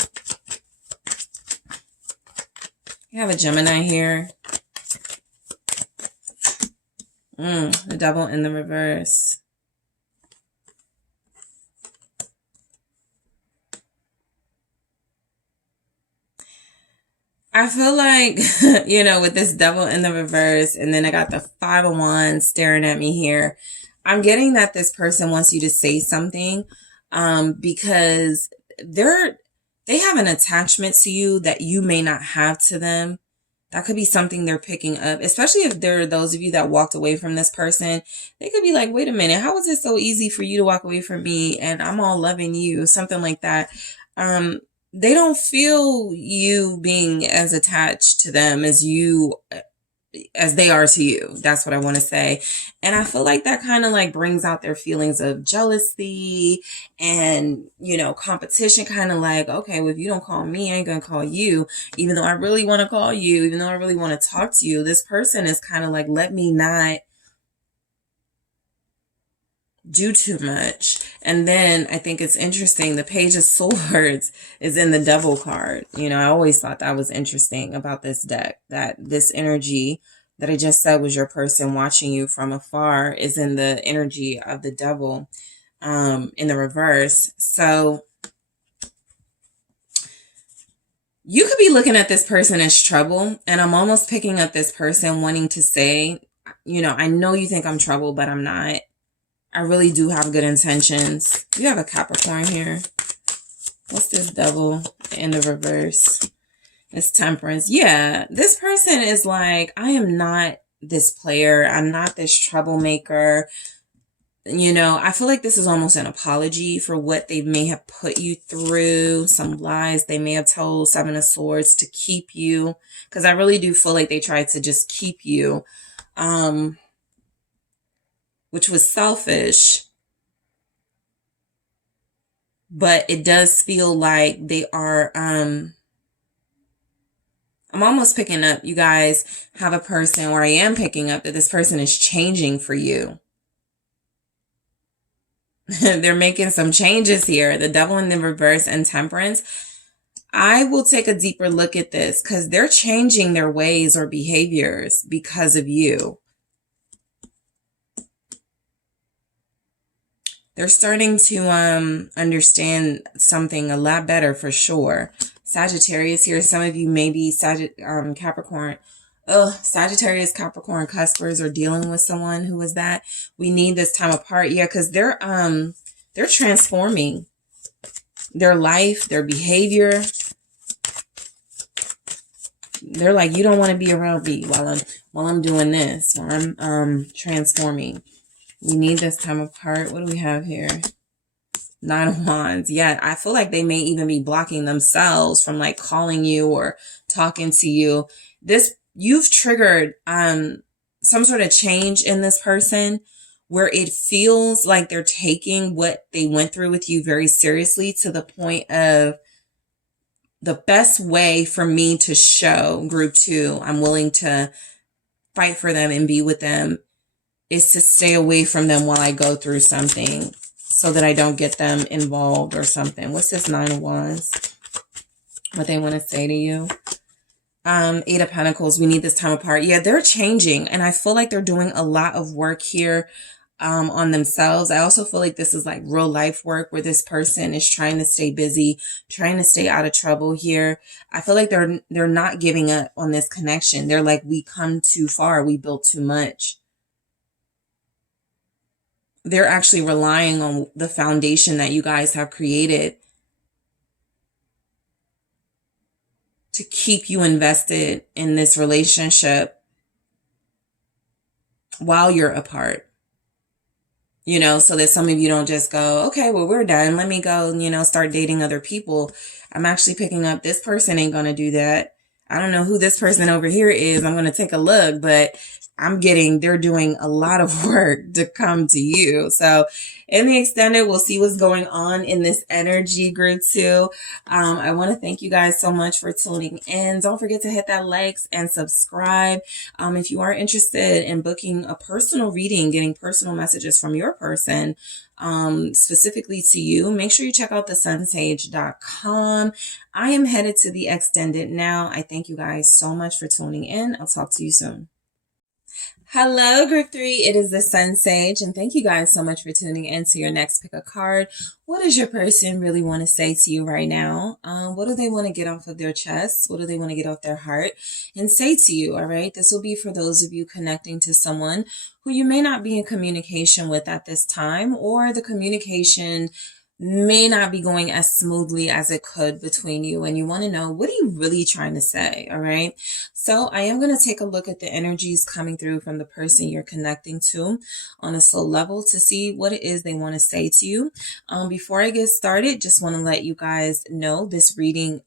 You have a Gemini here. The Devil in the reverse. I feel like, you know, with this Devil in the reverse, and then I got the Five of Wands staring at me here. I'm getting that this person wants you to say something, because they have an attachment to you that you may not have to them. That could be something they're picking up, especially if there are those of you that walked away from this person. They could be like, wait a minute, how is it so easy for you to walk away from me and I'm all loving you? Something like that. They don't feel you being as attached to them as they are to you. That's what I want to say. And I feel like that kind of like brings out their feelings of jealousy and, competition, kind of like, okay, well, if you don't call me, I ain't going to call you. Even though I really want to call you, even though I really want to talk to you, this person is kind of like, let me not do too much. And then I think it's interesting, the Page of Swords is in the Devil card. I always thought that was interesting about this deck, that this energy that I just said was your person watching you from afar is in the energy of the Devil, in the reverse. So you could be looking at this person as trouble, and I'm almost picking up this person wanting to say, I know you think I'm trouble, but I'm not. I really do have good intentions. You have a Capricorn here. What's this Devil in the reverse? It's Temperance. Yeah, this person is like, I am not this player. I'm not this troublemaker. I feel like this is almost an apology for what they may have put you through, some lies they may have told, Seven of Swords, to keep you. Because I really do feel like they tried to just keep you. Which was selfish, but it does feel like they are, I'm almost picking up, you guys have a person, or I am picking up that this person is changing for you. They're making some changes here. The Devil in the reverse and Temperance. I will take a deeper look at this because they're changing their ways or behaviors because of you. They're starting to understand something a lot better for sure. Sagittarius here. Some of you may be Capricorn. Sagittarius, Capricorn cuspers are dealing with someone who is that. We need this time apart. Yeah, because they're transforming their life, their behavior. They're like, you don't want to be around me while I'm doing this, while I'm transforming. We need this time apart. What do we have here? Nine of Wands. Yeah, I feel like they may even be blocking themselves from like calling you or talking to you. You've triggered some sort of change in this person where it feels like they're taking what they went through with you very seriously, to the point of, the best way for me to show group 2 I'm willing to fight for them and be with them is to stay away from them while I go through something, so that I don't get them involved or something. What's this Nine of Wands? What they want to say to you? Eight of Pentacles. We need this time apart. Yeah, they're changing, and I feel like they're doing a lot of work here on themselves. I also feel like this is like real life work where this person is trying to stay busy, trying to stay out of trouble here. I feel like they're not giving up on this connection. They're like, we come too far. We built too much. They're actually relying on the foundation that you guys have created to keep you invested in this relationship while you're apart. So that some of you don't just go, okay, well, we're done. Let me go, start dating other people. I'm actually picking up, this person ain't going to do that. I don't know who this person over here is. I'm going to take a look, but they're doing a lot of work to come to you. So in the extended, we'll see what's going on in this energy group 2. I want to thank you guys so much for tuning in. Don't forget to hit that likes and subscribe. If you are interested in booking a personal reading, getting personal messages from your person, specifically to you, make sure you check out TheSunSage.com. I am headed to the extended now. I thank you guys so much for tuning in. I'll talk to you soon. Hello, group 3. It is the SunSage, and thank you guys so much for tuning in to your next pick a card. What does your person really want to say to you right now? What do they want to get off of their chest? What do they want to get off their heart and say to you? All right. This will be for those of you connecting to someone who you may not be in communication with at this time, or the communication may not be going as smoothly as it could between you, and you want to know, what are you really trying to say? All right. So I am going to take a look at the energies coming through from the person you're connecting to on a soul level to see what it is they want to say to you. Before I get started, just want to let you guys know this reading,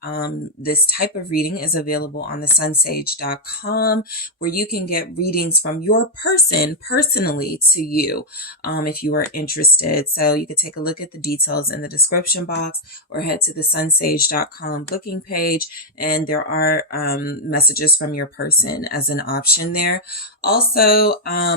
this type of reading is available on TheSunSage.com, where you can get readings from your person personally to you, if you are interested. So you could take a look at the details in the description box, or head to the TheSunSage.com booking page, and there are messages from your person as an option there. Also,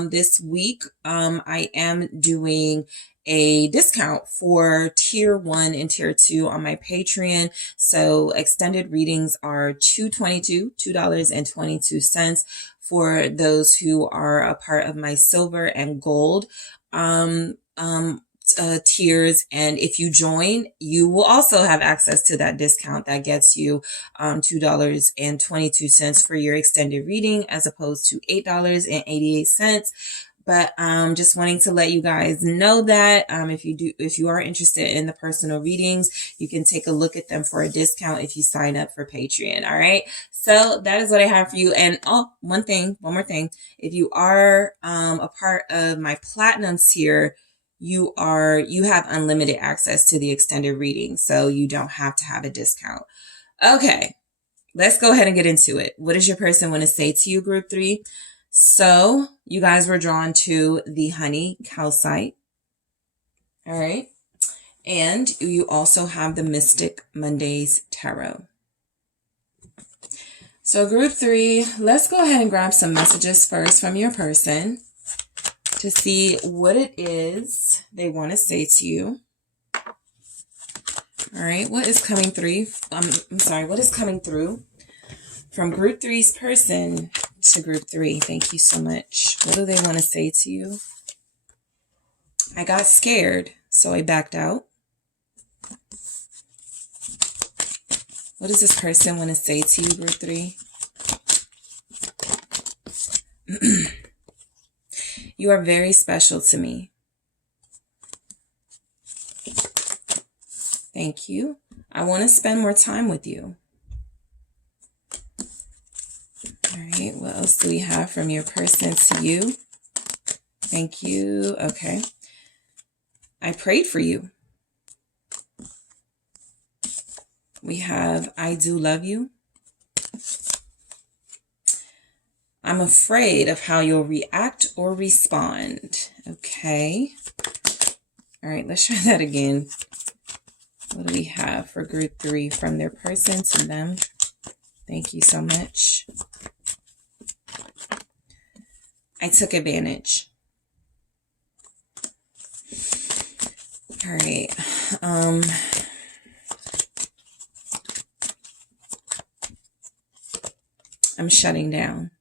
this week, I am doing a discount for tier 1 and tier 2 on my Patreon. So extended readings are $2.22 for those who are a part of my silver and gold tiers. And if you join, you will also have access to that discount that gets you $2.22 for your extended reading, as opposed to $8.88. But just wanting to let you guys know that if you are interested in the personal readings, you can take a look at them for a discount if you sign up for Patreon. All right. So that is what I have for you. And one more thing. If you are a part of my platinum tier, you have unlimited access to the extended reading, so you don't have to have a discount. Okay, let's go ahead and get into it. What does your person want to say to you, group 3? So you guys were drawn to the honey calcite. All right. And you also have the Mystic Mondays Tarot. So group 3, let's go ahead and grab some messages first from your person to see what it is they want to say to you. All right. What is coming through? What is coming through from group 3's person to group 3? Thank you so much. What do they want to say to you? I got scared, so I backed out. What does this person want to say to you, group 3? You are very special to me. Thank you. I want to spend more time with you. All right. What else do we have from your person to you? Thank you. Okay. I prayed for you. We have, I do love you. I'm afraid of how you'll react or respond. Okay. All right, let's try that again. What do we have for group 3 from their person to them? Thank you so much. I took advantage. All right. I'm shutting down.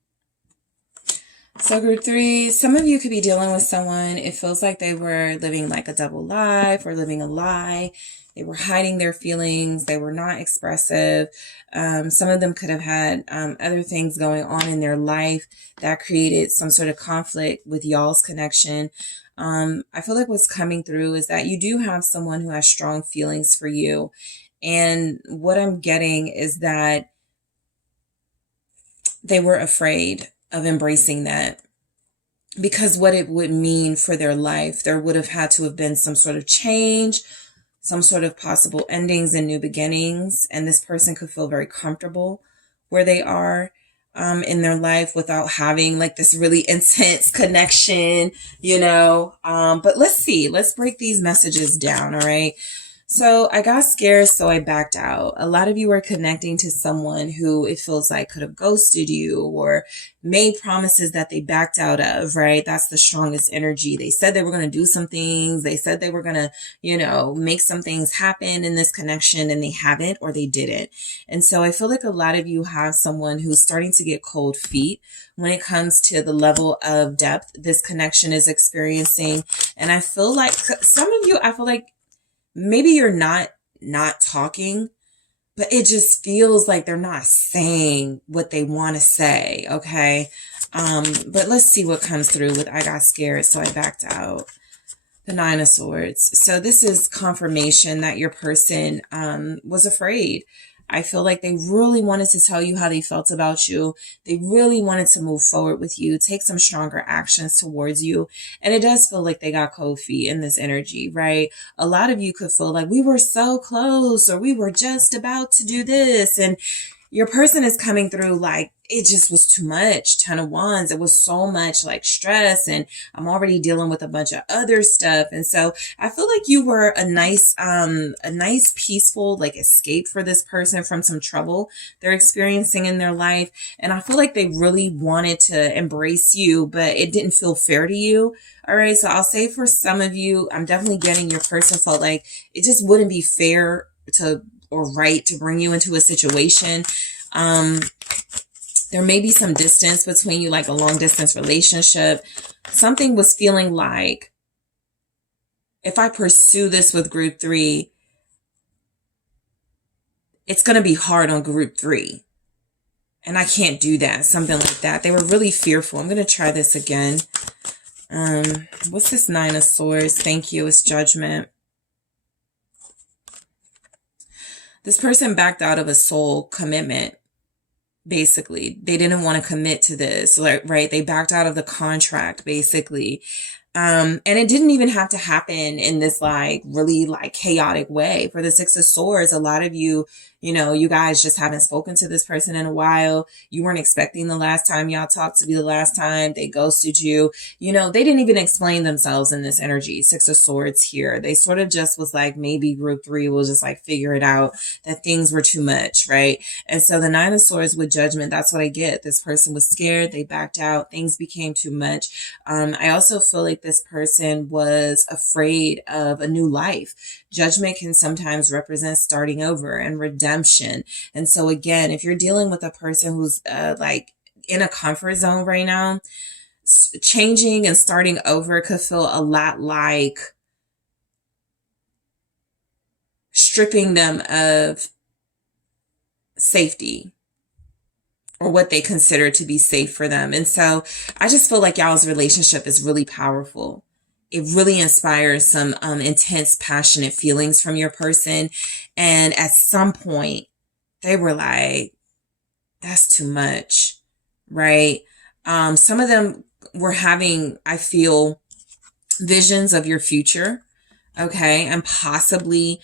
So group 3, some of you could be dealing with someone, it feels like they were living like a double life or living a lie. They were hiding their feelings. They were not expressive. Some of them could have had other things going on in their life that created some sort of conflict with y'all's connection. I feel like what's coming through is that you do have someone who has strong feelings for you. And what I'm getting is that they were afraid of embracing that, because what it would mean for their life, there would have had to have been some sort of change, some sort of possible endings and new beginnings. And this person could feel very comfortable where they are in their life without having like this really intense connection, but let's see, let's break these messages down. All right. So I got scared, so I backed out. A lot of you are connecting to someone who it feels like could have ghosted you or made promises that they backed out of, right? That's the strongest energy. They said they were going to do some things. They said they were going to, make some things happen in this connection, and they haven't, or they didn't. And so I feel like a lot of you have someone who's starting to get cold feet when it comes to the level of depth this connection is experiencing. And I feel like some of you, maybe you're not talking, but it just feels like they're not saying what they want to say. Okay. But let's see what comes through with I got scared, so I backed out. The Nine of Swords. So this is confirmation that your person was afraid. I feel like they really wanted to tell you how they felt about you. They really wanted to move forward with you, take some stronger actions towards you. And it does feel like they got cold feet in this energy, right? A lot of you could feel like we were so close, or we were just about to do this. And your person is coming through like it just was too much. 10 of Wands. It was so much like stress, and I'm already dealing with a bunch of other stuff. And so I feel like you were a nice peaceful like escape for this person from some trouble they're experiencing in their life. And I feel like they really wanted to embrace you, but it didn't feel fair to you. All right. So I'll say for some of you, I'm definitely getting your person felt like it just wouldn't be fair to or right to bring you into a situation. There may be some distance between you, like a long distance relationship. Something was feeling like, if I pursue this with group 3, it's going to be hard on group 3. And I can't do that. Something like that. They were really fearful. I'm going to try this again. What's this Nine of Swords? Thank you. It's Judgment. This person backed out of a soul commitment. Basically, they didn't want to commit to this, right? They backed out of the contract, basically. And it didn't even have to happen in this like really like chaotic way. For the Six of Swords, a lot of you, you know, you guys just haven't spoken to this person in a while. You weren't expecting the last time y'all talked to be the last time. They ghosted you. You know, they didn't even explain themselves in this energy. Six of Swords here. They sort of just was like, maybe group 3 will just like figure it out, that things were too much, right? And so the Nine of Swords with Judgment, that's what I get. This person was scared. They backed out. Things became too much. I also feel like this person was afraid of a new life. Judgment can sometimes represent starting over and redemption. And so again, if you're dealing with a person who's like in a comfort zone right now, changing and starting over could feel a lot like stripping them of safety, or what they consider to be safe for them. And so I just feel like y'all's relationship is really powerful. It really inspires some intense, passionate feelings from your person. And at some point, they were like, that's too much, right? Some of them were having, I feel, visions of your future, okay? And possibly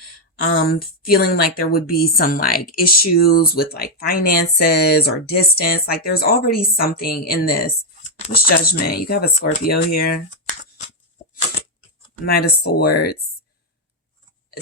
feeling like there would be some like issues with like finances or distance. Like there's already something in this. This Judgment. You have a Scorpio here. Knight of Swords.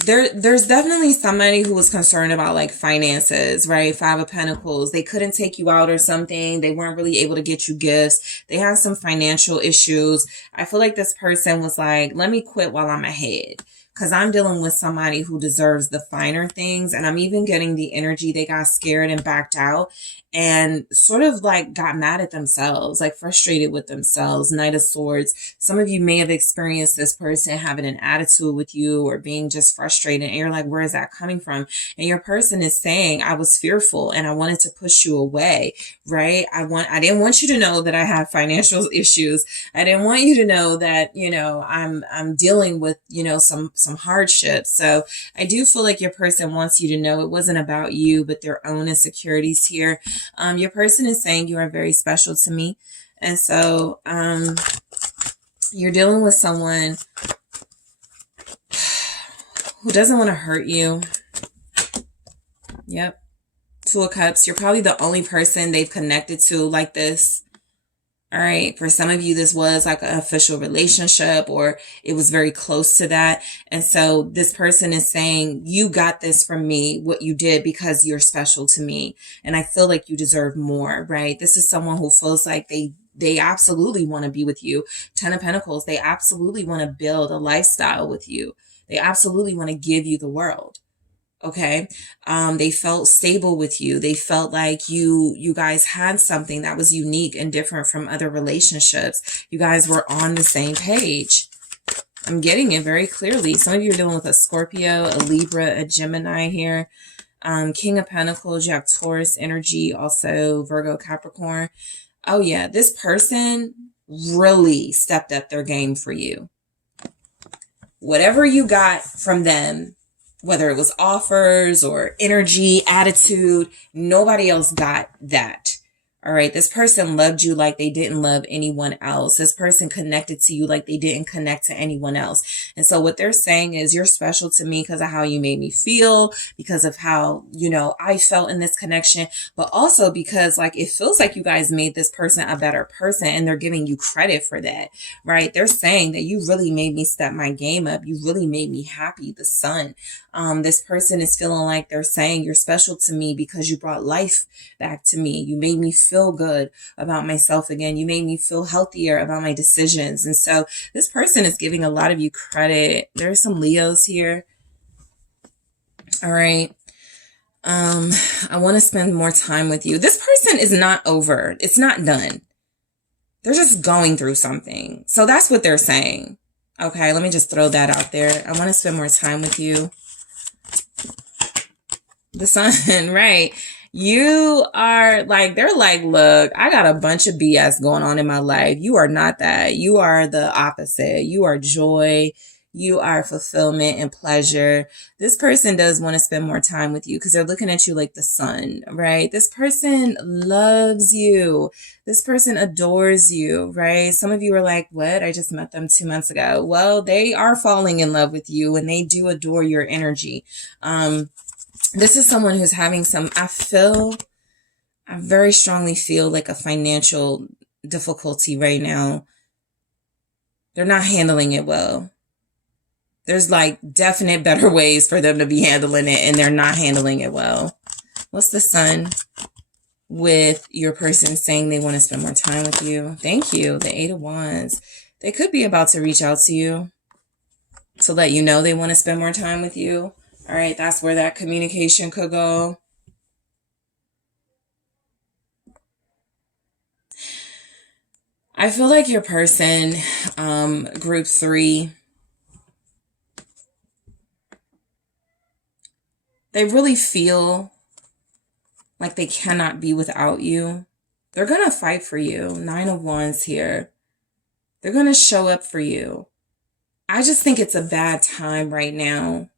There's definitely somebody who was concerned about like finances, right? Five of Pentacles. They couldn't take you out or something. They weren't really able to get you gifts. They had some financial issues. I feel like this person was like, let me quit while I'm ahead, because I'm dealing with somebody who deserves the finer things. And I'm even getting the energy they got scared and backed out and sort of like got mad at themselves, like frustrated with themselves. Knight of Swords. Some of you may have experienced this person having an attitude with you or being just frustrated. And you're like, where is that coming from? And your person is saying, I was fearful and I wanted to push you away, right? I didn't want you to know that I have financial issues. I didn't want you to know that, you know, I'm dealing with, you know, some hardships. So I do feel like your person wants you to know it wasn't about you, but their own insecurities here. Your person is saying you are very special to me. And so you're dealing with someone who doesn't want to hurt you. Yep. Two of Cups. You're probably the only person they've connected to like this. All right. For some of you, this was like an official relationship, or it was very close to that. And so this person is saying, you got this from me, what you did, because you're special to me. And I feel like you deserve more, right? This is someone who feels like they absolutely want to be with you. 10 of Pentacles. They absolutely want to build a lifestyle with you. They absolutely want to give you the world. Okay. They felt stable with you. They felt like you guys had something that was unique and different from other relationships. You guys were on the same page. I'm getting it very clearly. Some of you are dealing with a Scorpio, a Libra, a Gemini here. King of Pentacles, you have Taurus energy, also Virgo, Capricorn. Oh yeah. This person really stepped up their game for you. whatever you got from them, whether it was offers or energy, attitude, nobody else got that. All right. This person loved you like they didn't love anyone else. This person connected to you like they didn't connect to anyone else. And so what they're saying is you're special to me because of how you made me feel, because of how, you know, I felt in this connection, but also because like it feels like you guys made this person a better person and they're giving you credit for that, right? They're saying that you really made me step my game up. You really made me happy. The sun. This person is feeling like they're saying you're special to me because you brought life back to me. You made me feel good about myself again. You made me feel healthier about my decisions. And so this person is giving a lot of you credit. There are some Leos here. All right. I want to spend more time with you. This person is not over. It's not done. They're just going through something. So that's what they're saying. Okay, let me just throw that out there. I want to spend more time with you. The sun, right? You are like, they're like, look, I got a bunch of BS going on in my life. You are not that. You are the opposite. You are joy. You are fulfillment and pleasure. This person does want to spend more time with you because they're looking at you like the sun, right? This person loves you. This person adores you, right? Some of you are like, what? I just met them 2 months ago. Well, they are falling in love with you and they do adore your energy. This is someone who's having some, I very strongly feel like a financial difficulty right now. They're not handling it well. There's like definite better ways for them to be handling it and they're not handling it well. What's the sun with your person saying they want to spend more time with you? Thank you. The 8 of Wands. They could be about to reach out to you to let you know they want to spend more time with you. All right, that's where that communication could go. I feel like your person, group 3, they really feel like they cannot be without you. They're going to fight for you. 9 of Wands here. They're going to show up for you. I just think it's a bad time right now.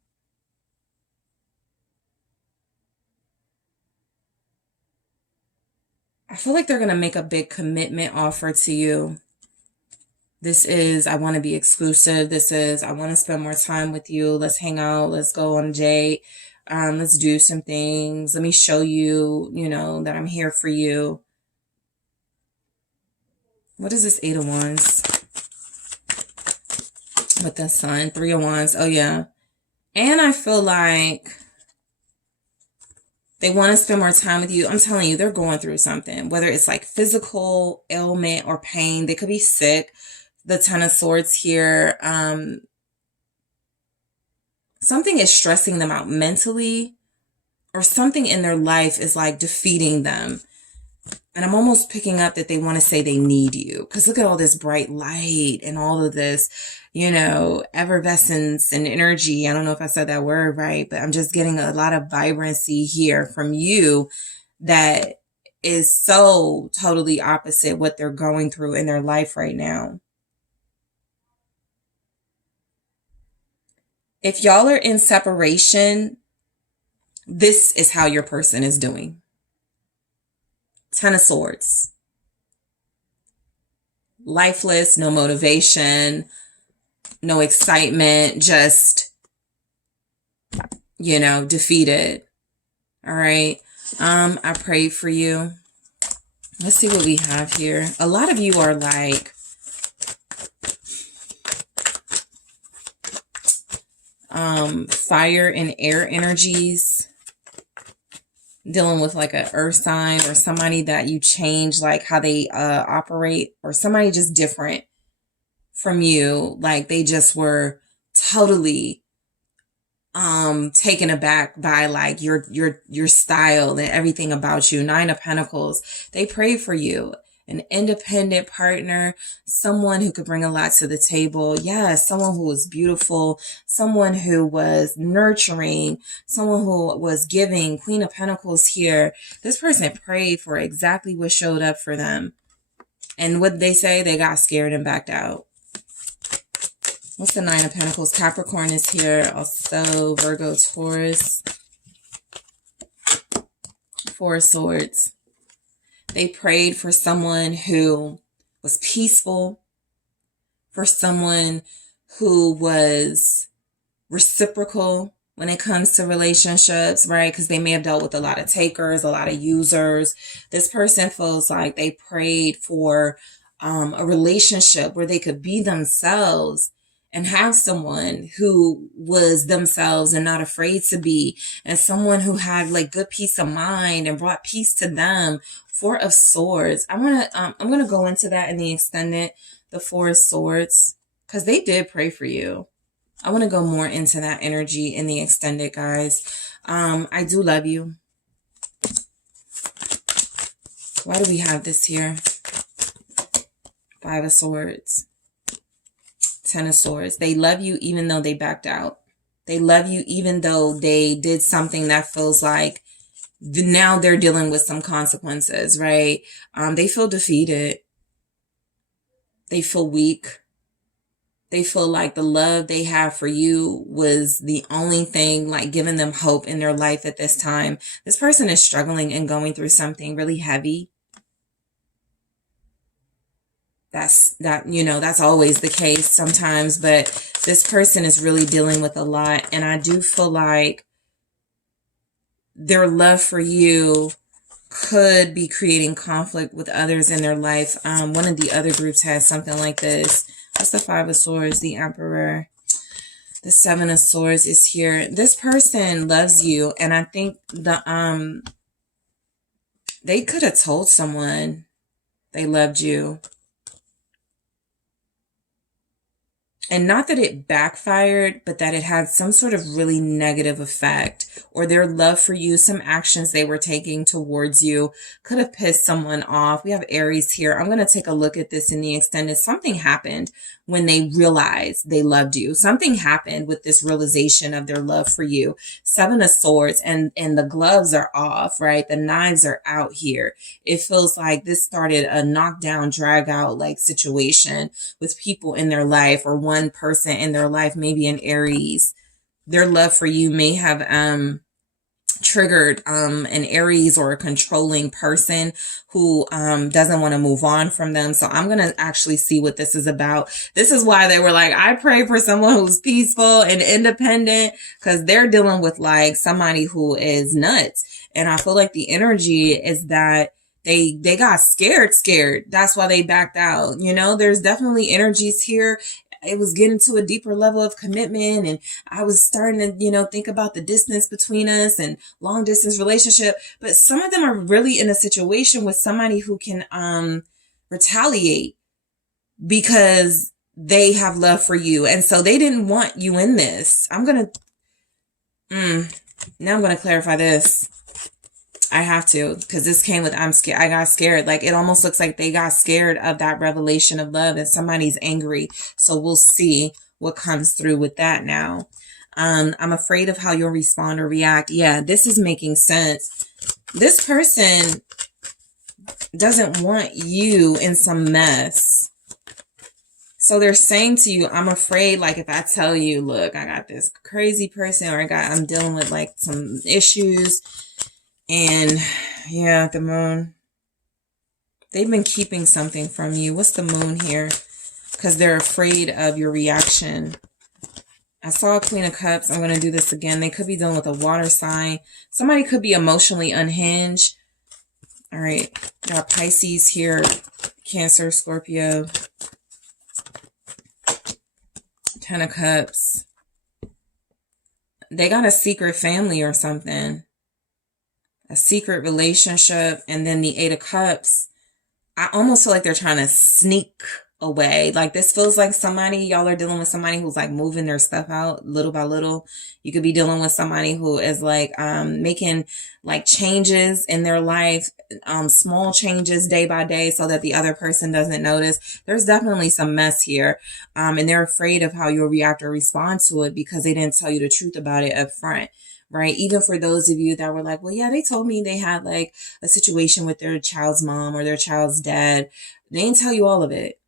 I feel like they're going to make a big commitment offer to you. This is, I want to be exclusive. This is, I want to spend more time with you. Let's hang out. Let's go on a date. Let's do some things. Let me show you, you know, that I'm here for you. What is this 8 of Wands? With the sun, 3 of Wands. Oh, yeah. And I feel like they want to spend more time with you. I'm telling you, they're going through something, whether it's like physical ailment or pain. They could be sick. The 10 of Swords here. Something is stressing them out mentally, or something in their life is like defeating them. And I'm almost picking up that they want to say they need you. Because look at all this bright light and all of this, you know, effervescence and energy. I don't know if I said that word right, but I'm just getting a lot of vibrancy here from you that is so totally opposite what they're going through in their life right now. If y'all are in separation, this is how your person is doing. 10 of Swords. Lifeless, no motivation, no excitement, just, you know, defeated. All right. I prayed for you. Let's see what we have here. A lot of you are like, fire and air energies, dealing with like an earth sign or somebody that you change like how they operate, or somebody just different from you. Like they just were totally taken aback by like your style and everything about you. 9 of Pentacles. They pray for you. An independent partner, someone who could bring a lot to the table. Yes, someone who was beautiful, someone who was nurturing, someone who was giving. Queen of Pentacles here. This person prayed for exactly what showed up for them. And what they say, they got scared and backed out. What's the Nine of Pentacles? Capricorn is here. Also Virgo, Taurus. Four of Swords. They prayed for someone who was peaceful, for someone who was reciprocal when it comes to relationships, right? Because they may have dealt with a lot of takers, a lot of users. This person feels like they prayed for a relationship where they could be themselves and have someone who was themselves and not afraid to be, and someone who had like good peace of mind and brought peace to them. Four of Swords. I'm gonna go into that in the extended, the Four of Swords, because they did pray for you. I want to go more into that energy in the extended, guys. I do love you. Why do we have this here? Five of Swords. Ten of Swords. They love you even though they backed out. They love you even though they did something that feels like now they're dealing with some consequences, right? They feel defeated. They feel weak. They feel like the love they have for you was the only thing like giving them hope in their life at this time. This person is struggling and going through something really heavy. That's always the case sometimes, but this person is really dealing with a lot. And I do feel like their love for you could be creating conflict with others in their life. One of the other groups has something like this. That's the Five of Swords, the Emperor. The Seven of Swords is here. This person loves you, and I think they could have told someone they loved you. And not that it backfired, but that it had some sort of really negative effect, or their love for you, some actions they were taking towards you could have pissed someone off. We have Aries here. I'm going to take a look at this in the extended. Something happened when they realized they loved you. Something happened with this realization of their love for you. Seven of Swords, and the gloves are off, right? The knives are out here. It feels like this started a knockdown, drag out like situation with people in their life, or one person in their life, maybe an Aries. Their love for you may have triggered an Aries or a controlling person who doesn't want to move on from them. So I'm going to actually see what this is about. This is why they were like, I pray for someone who's peaceful and independent, because they're dealing with like somebody who is nuts. And I feel like the energy is that they got scared. That's why they backed out. There's definitely energies here. It was getting to a deeper level of commitment, and I was starting to, think about the distance between us and long distance relationship. But some of them are really in a situation with somebody who can retaliate because they have love for you. And so they didn't want you in this. Now I'm going to clarify this. I have to, because this came with I'm scared. I got scared. Like, it almost looks like they got scared of that revelation of love, and somebody's angry. So we'll see what comes through with that now. I'm afraid of how you'll respond or react. Yeah, this is making sense. This person doesn't want you in some mess. So they're saying to you, I'm afraid, like, if I tell you, look, I got this crazy person, or I'm dealing with like some issues. And yeah, the Moon. They've been keeping something from you. What's the Moon here? Because they're afraid of your reaction. I saw a Queen of Cups. I'm going to do this again. They could be dealing with a water sign. Somebody could be emotionally unhinged. All right. Got Pisces here. Cancer, Scorpio. Ten of Cups. They got a secret family or something. A secret relationship. And then the Eight of Cups. I almost feel like they're trying to sneak away. Like, this feels like somebody, y'all are dealing with somebody who's like moving their stuff out little by little. You could be dealing with somebody who is like making like changes in their life, small changes day by day, so that the other person doesn't notice. There's definitely some mess here. And they're afraid of how you'll react or respond to it because they didn't tell you the truth about it up front. Right? Even for those of you that were like, well, yeah, they told me they had like a situation with their child's mom or their child's dad. They didn't tell you all of it.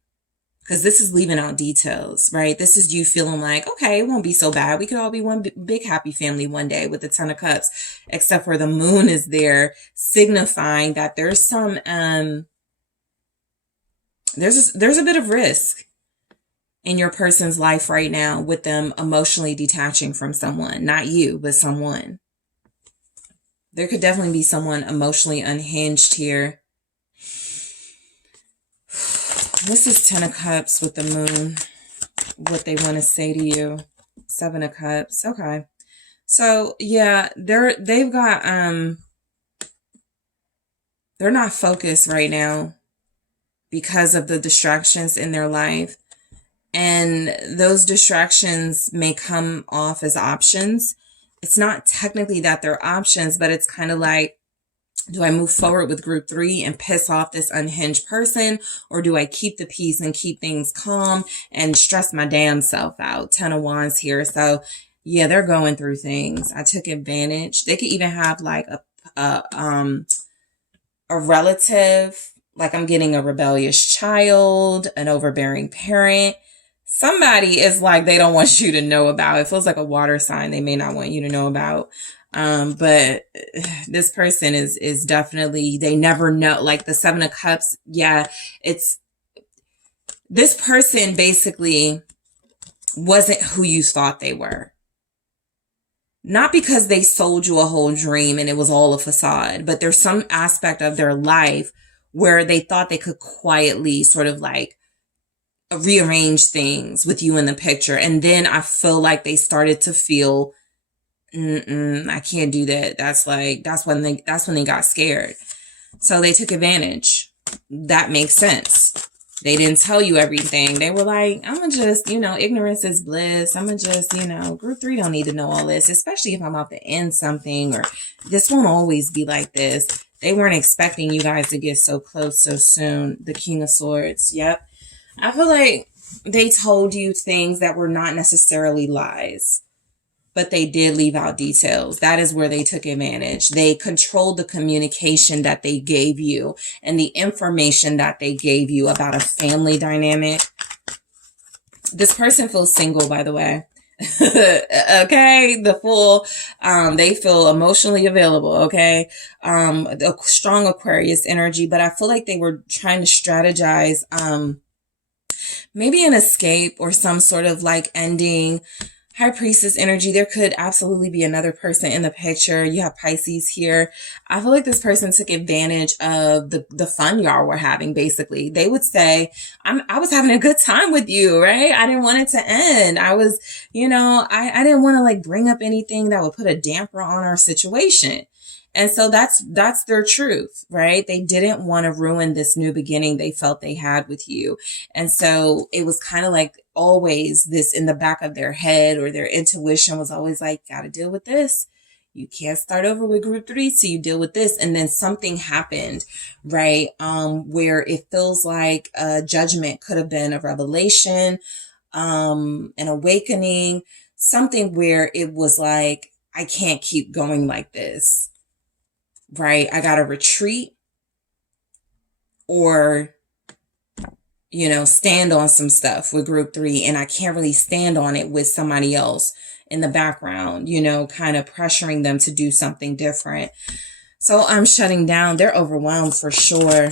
because this is leaving out details, right? This is you feeling like, okay, it won't be so bad. We could all be one big happy family one day with the Ten of Cups, except for the moon is there signifying that there's some, there's a bit of risk in your person's life right now with them emotionally detaching from someone, not you, but someone. There could definitely be someone emotionally unhinged here. This is Ten of Cups with the moon. What they want to say to you. Seven of Cups. Okay. So yeah, they've got they're not focused right now because of the distractions in their life. And those distractions may come off as options. It's not technically that they're options, but it's kind of like, do I move forward with group 3 and piss off this unhinged person? Or do I keep the peace and keep things calm and stress my damn self out? 10 of Wands here. So yeah, they're going through things. I took advantage. They could even have like a relative, like I'm getting a rebellious child, an overbearing parent. Somebody is like, they don't want you to know about. It feels like a water sign they may not want you to know about. But this person is definitely, they never know, like the Seven of Cups. Yeah, it's, this person basically wasn't who you thought they were. Not because they sold you a whole dream and it was all a facade, but there's some aspect of their life where they thought they could quietly sort of like rearrange things with you in the picture. And then I feel like they started to feel, I can't do that. That's when they got scared. So they took advantage. That makes sense. They didn't tell you everything. They were like, I'm gonna just, ignorance is bliss. I'm gonna just, group 3 don't need to know all this, especially if I'm about to end something, or this won't always be like this. They weren't expecting you guys to get so close so soon. The King of Swords. Yep. I feel like they told you things that were not necessarily lies, but they did leave out details. That is where they took advantage. They controlled the communication that they gave you and the information that they gave you about a family dynamic. This person feels single, by the way. Okay, the Fool, they feel emotionally available. Okay, a strong Aquarius energy, but I feel like they were trying to strategize, maybe an escape or some sort of like ending. High Priestess energy. There could absolutely be another person in the picture. You have Pisces here. I feel like this person took advantage of the fun y'all were having. Basically, they would say, I was having a good time with you, right? I didn't want it to end. I was, I didn't want to like bring up anything that would put a damper on our situation. And so that's their truth, right? They didn't want to ruin this new beginning they felt they had with you. And so it was kind of like always this in the back of their head, or their intuition was always like, gotta deal with this. You can't start over with group 3, so you deal with this. And then something happened, right? Where it feels like a judgment could have been a revelation, an awakening, something where it was like, I can't keep going like this. Right? I got to retreat or, stand on some stuff with group 3. And I can't really stand on it with somebody else in the background, kind of pressuring them to do something different. So I'm shutting down. They're overwhelmed for sure.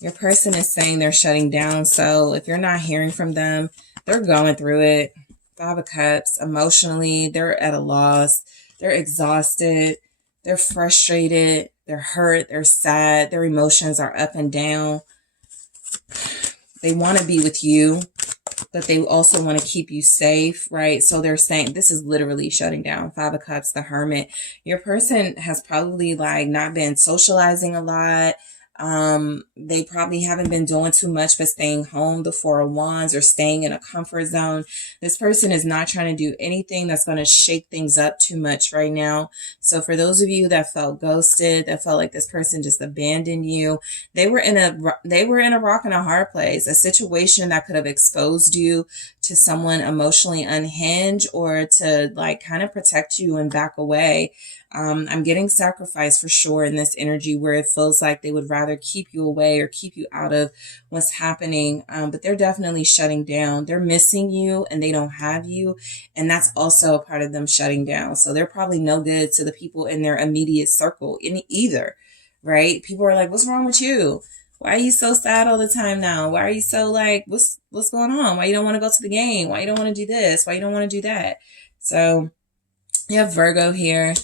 Your person is saying they're shutting down. So if you're not hearing from them, they're going through it. 5 of Cups. Emotionally, they're at a loss. They're exhausted. They're frustrated, they're hurt, they're sad, their emotions are up and down. They want to be with you, but they also want to keep you safe, right? So they're saying, this is literally shutting down. 5 of Cups, the Hermit. Your person has probably like not been socializing a lot. They probably haven't been doing too much but staying home. The 4 of Wands, or staying in a comfort zone. This person is not trying to do anything that's going to shake things up too much right now. So for those of you that felt ghosted, that felt like this person just abandoned you, they were in a rock and a hard place, a situation that could have exposed you to someone emotionally unhinged or to like kind of protect you and back away. I'm getting sacrifice for sure in this energy where it feels like they would rather keep you away or keep you out of what's happening. But they're definitely shutting down. They're missing you and they don't have you. And that's also a part of them shutting down. So they're probably no good to the people in their immediate circle in either, right? People are like, what's wrong with you? Why are you so sad all the time now? Why are you so like, what's going on? Why you don't want to go to the game? Why you don't want to do this? Why you don't want to do that? So you have Virgo here.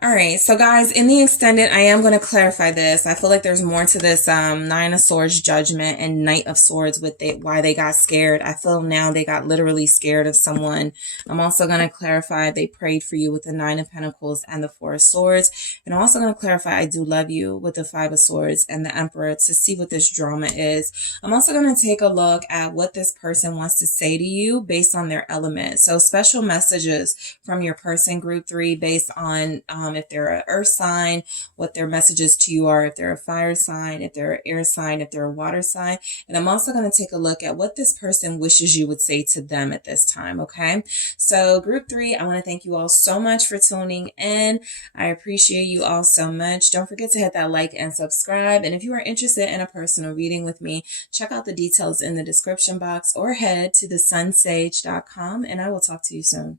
All right, so guys, in the extended, I am going to clarify this. I feel like there's more to this Nine of Swords judgment and Knight of Swords with why they got scared. I feel now they got literally scared of someone. I'm also going to clarify they prayed for you with the Nine of Pentacles and the Four of Swords. And I'm also going to clarify I do love you with the Five of Swords and the Emperor to see what this drama is. I'm also going to take a look at what this person wants to say to you based on their element. So special messages from your person, group 3, based on if they're an earth sign, what their messages to you are, if they're a fire sign, if they're an air sign, if they're a water sign. And I'm also going to take a look at what this person wishes you would say to them at this time, okay? So group 3, I want to thank you all so much for tuning in. I appreciate you all so much. Don't forget to hit that like and subscribe. And if you are interested in a personal reading with me, check out the details in the description box or head to TheSunSage.com and I will talk to you soon.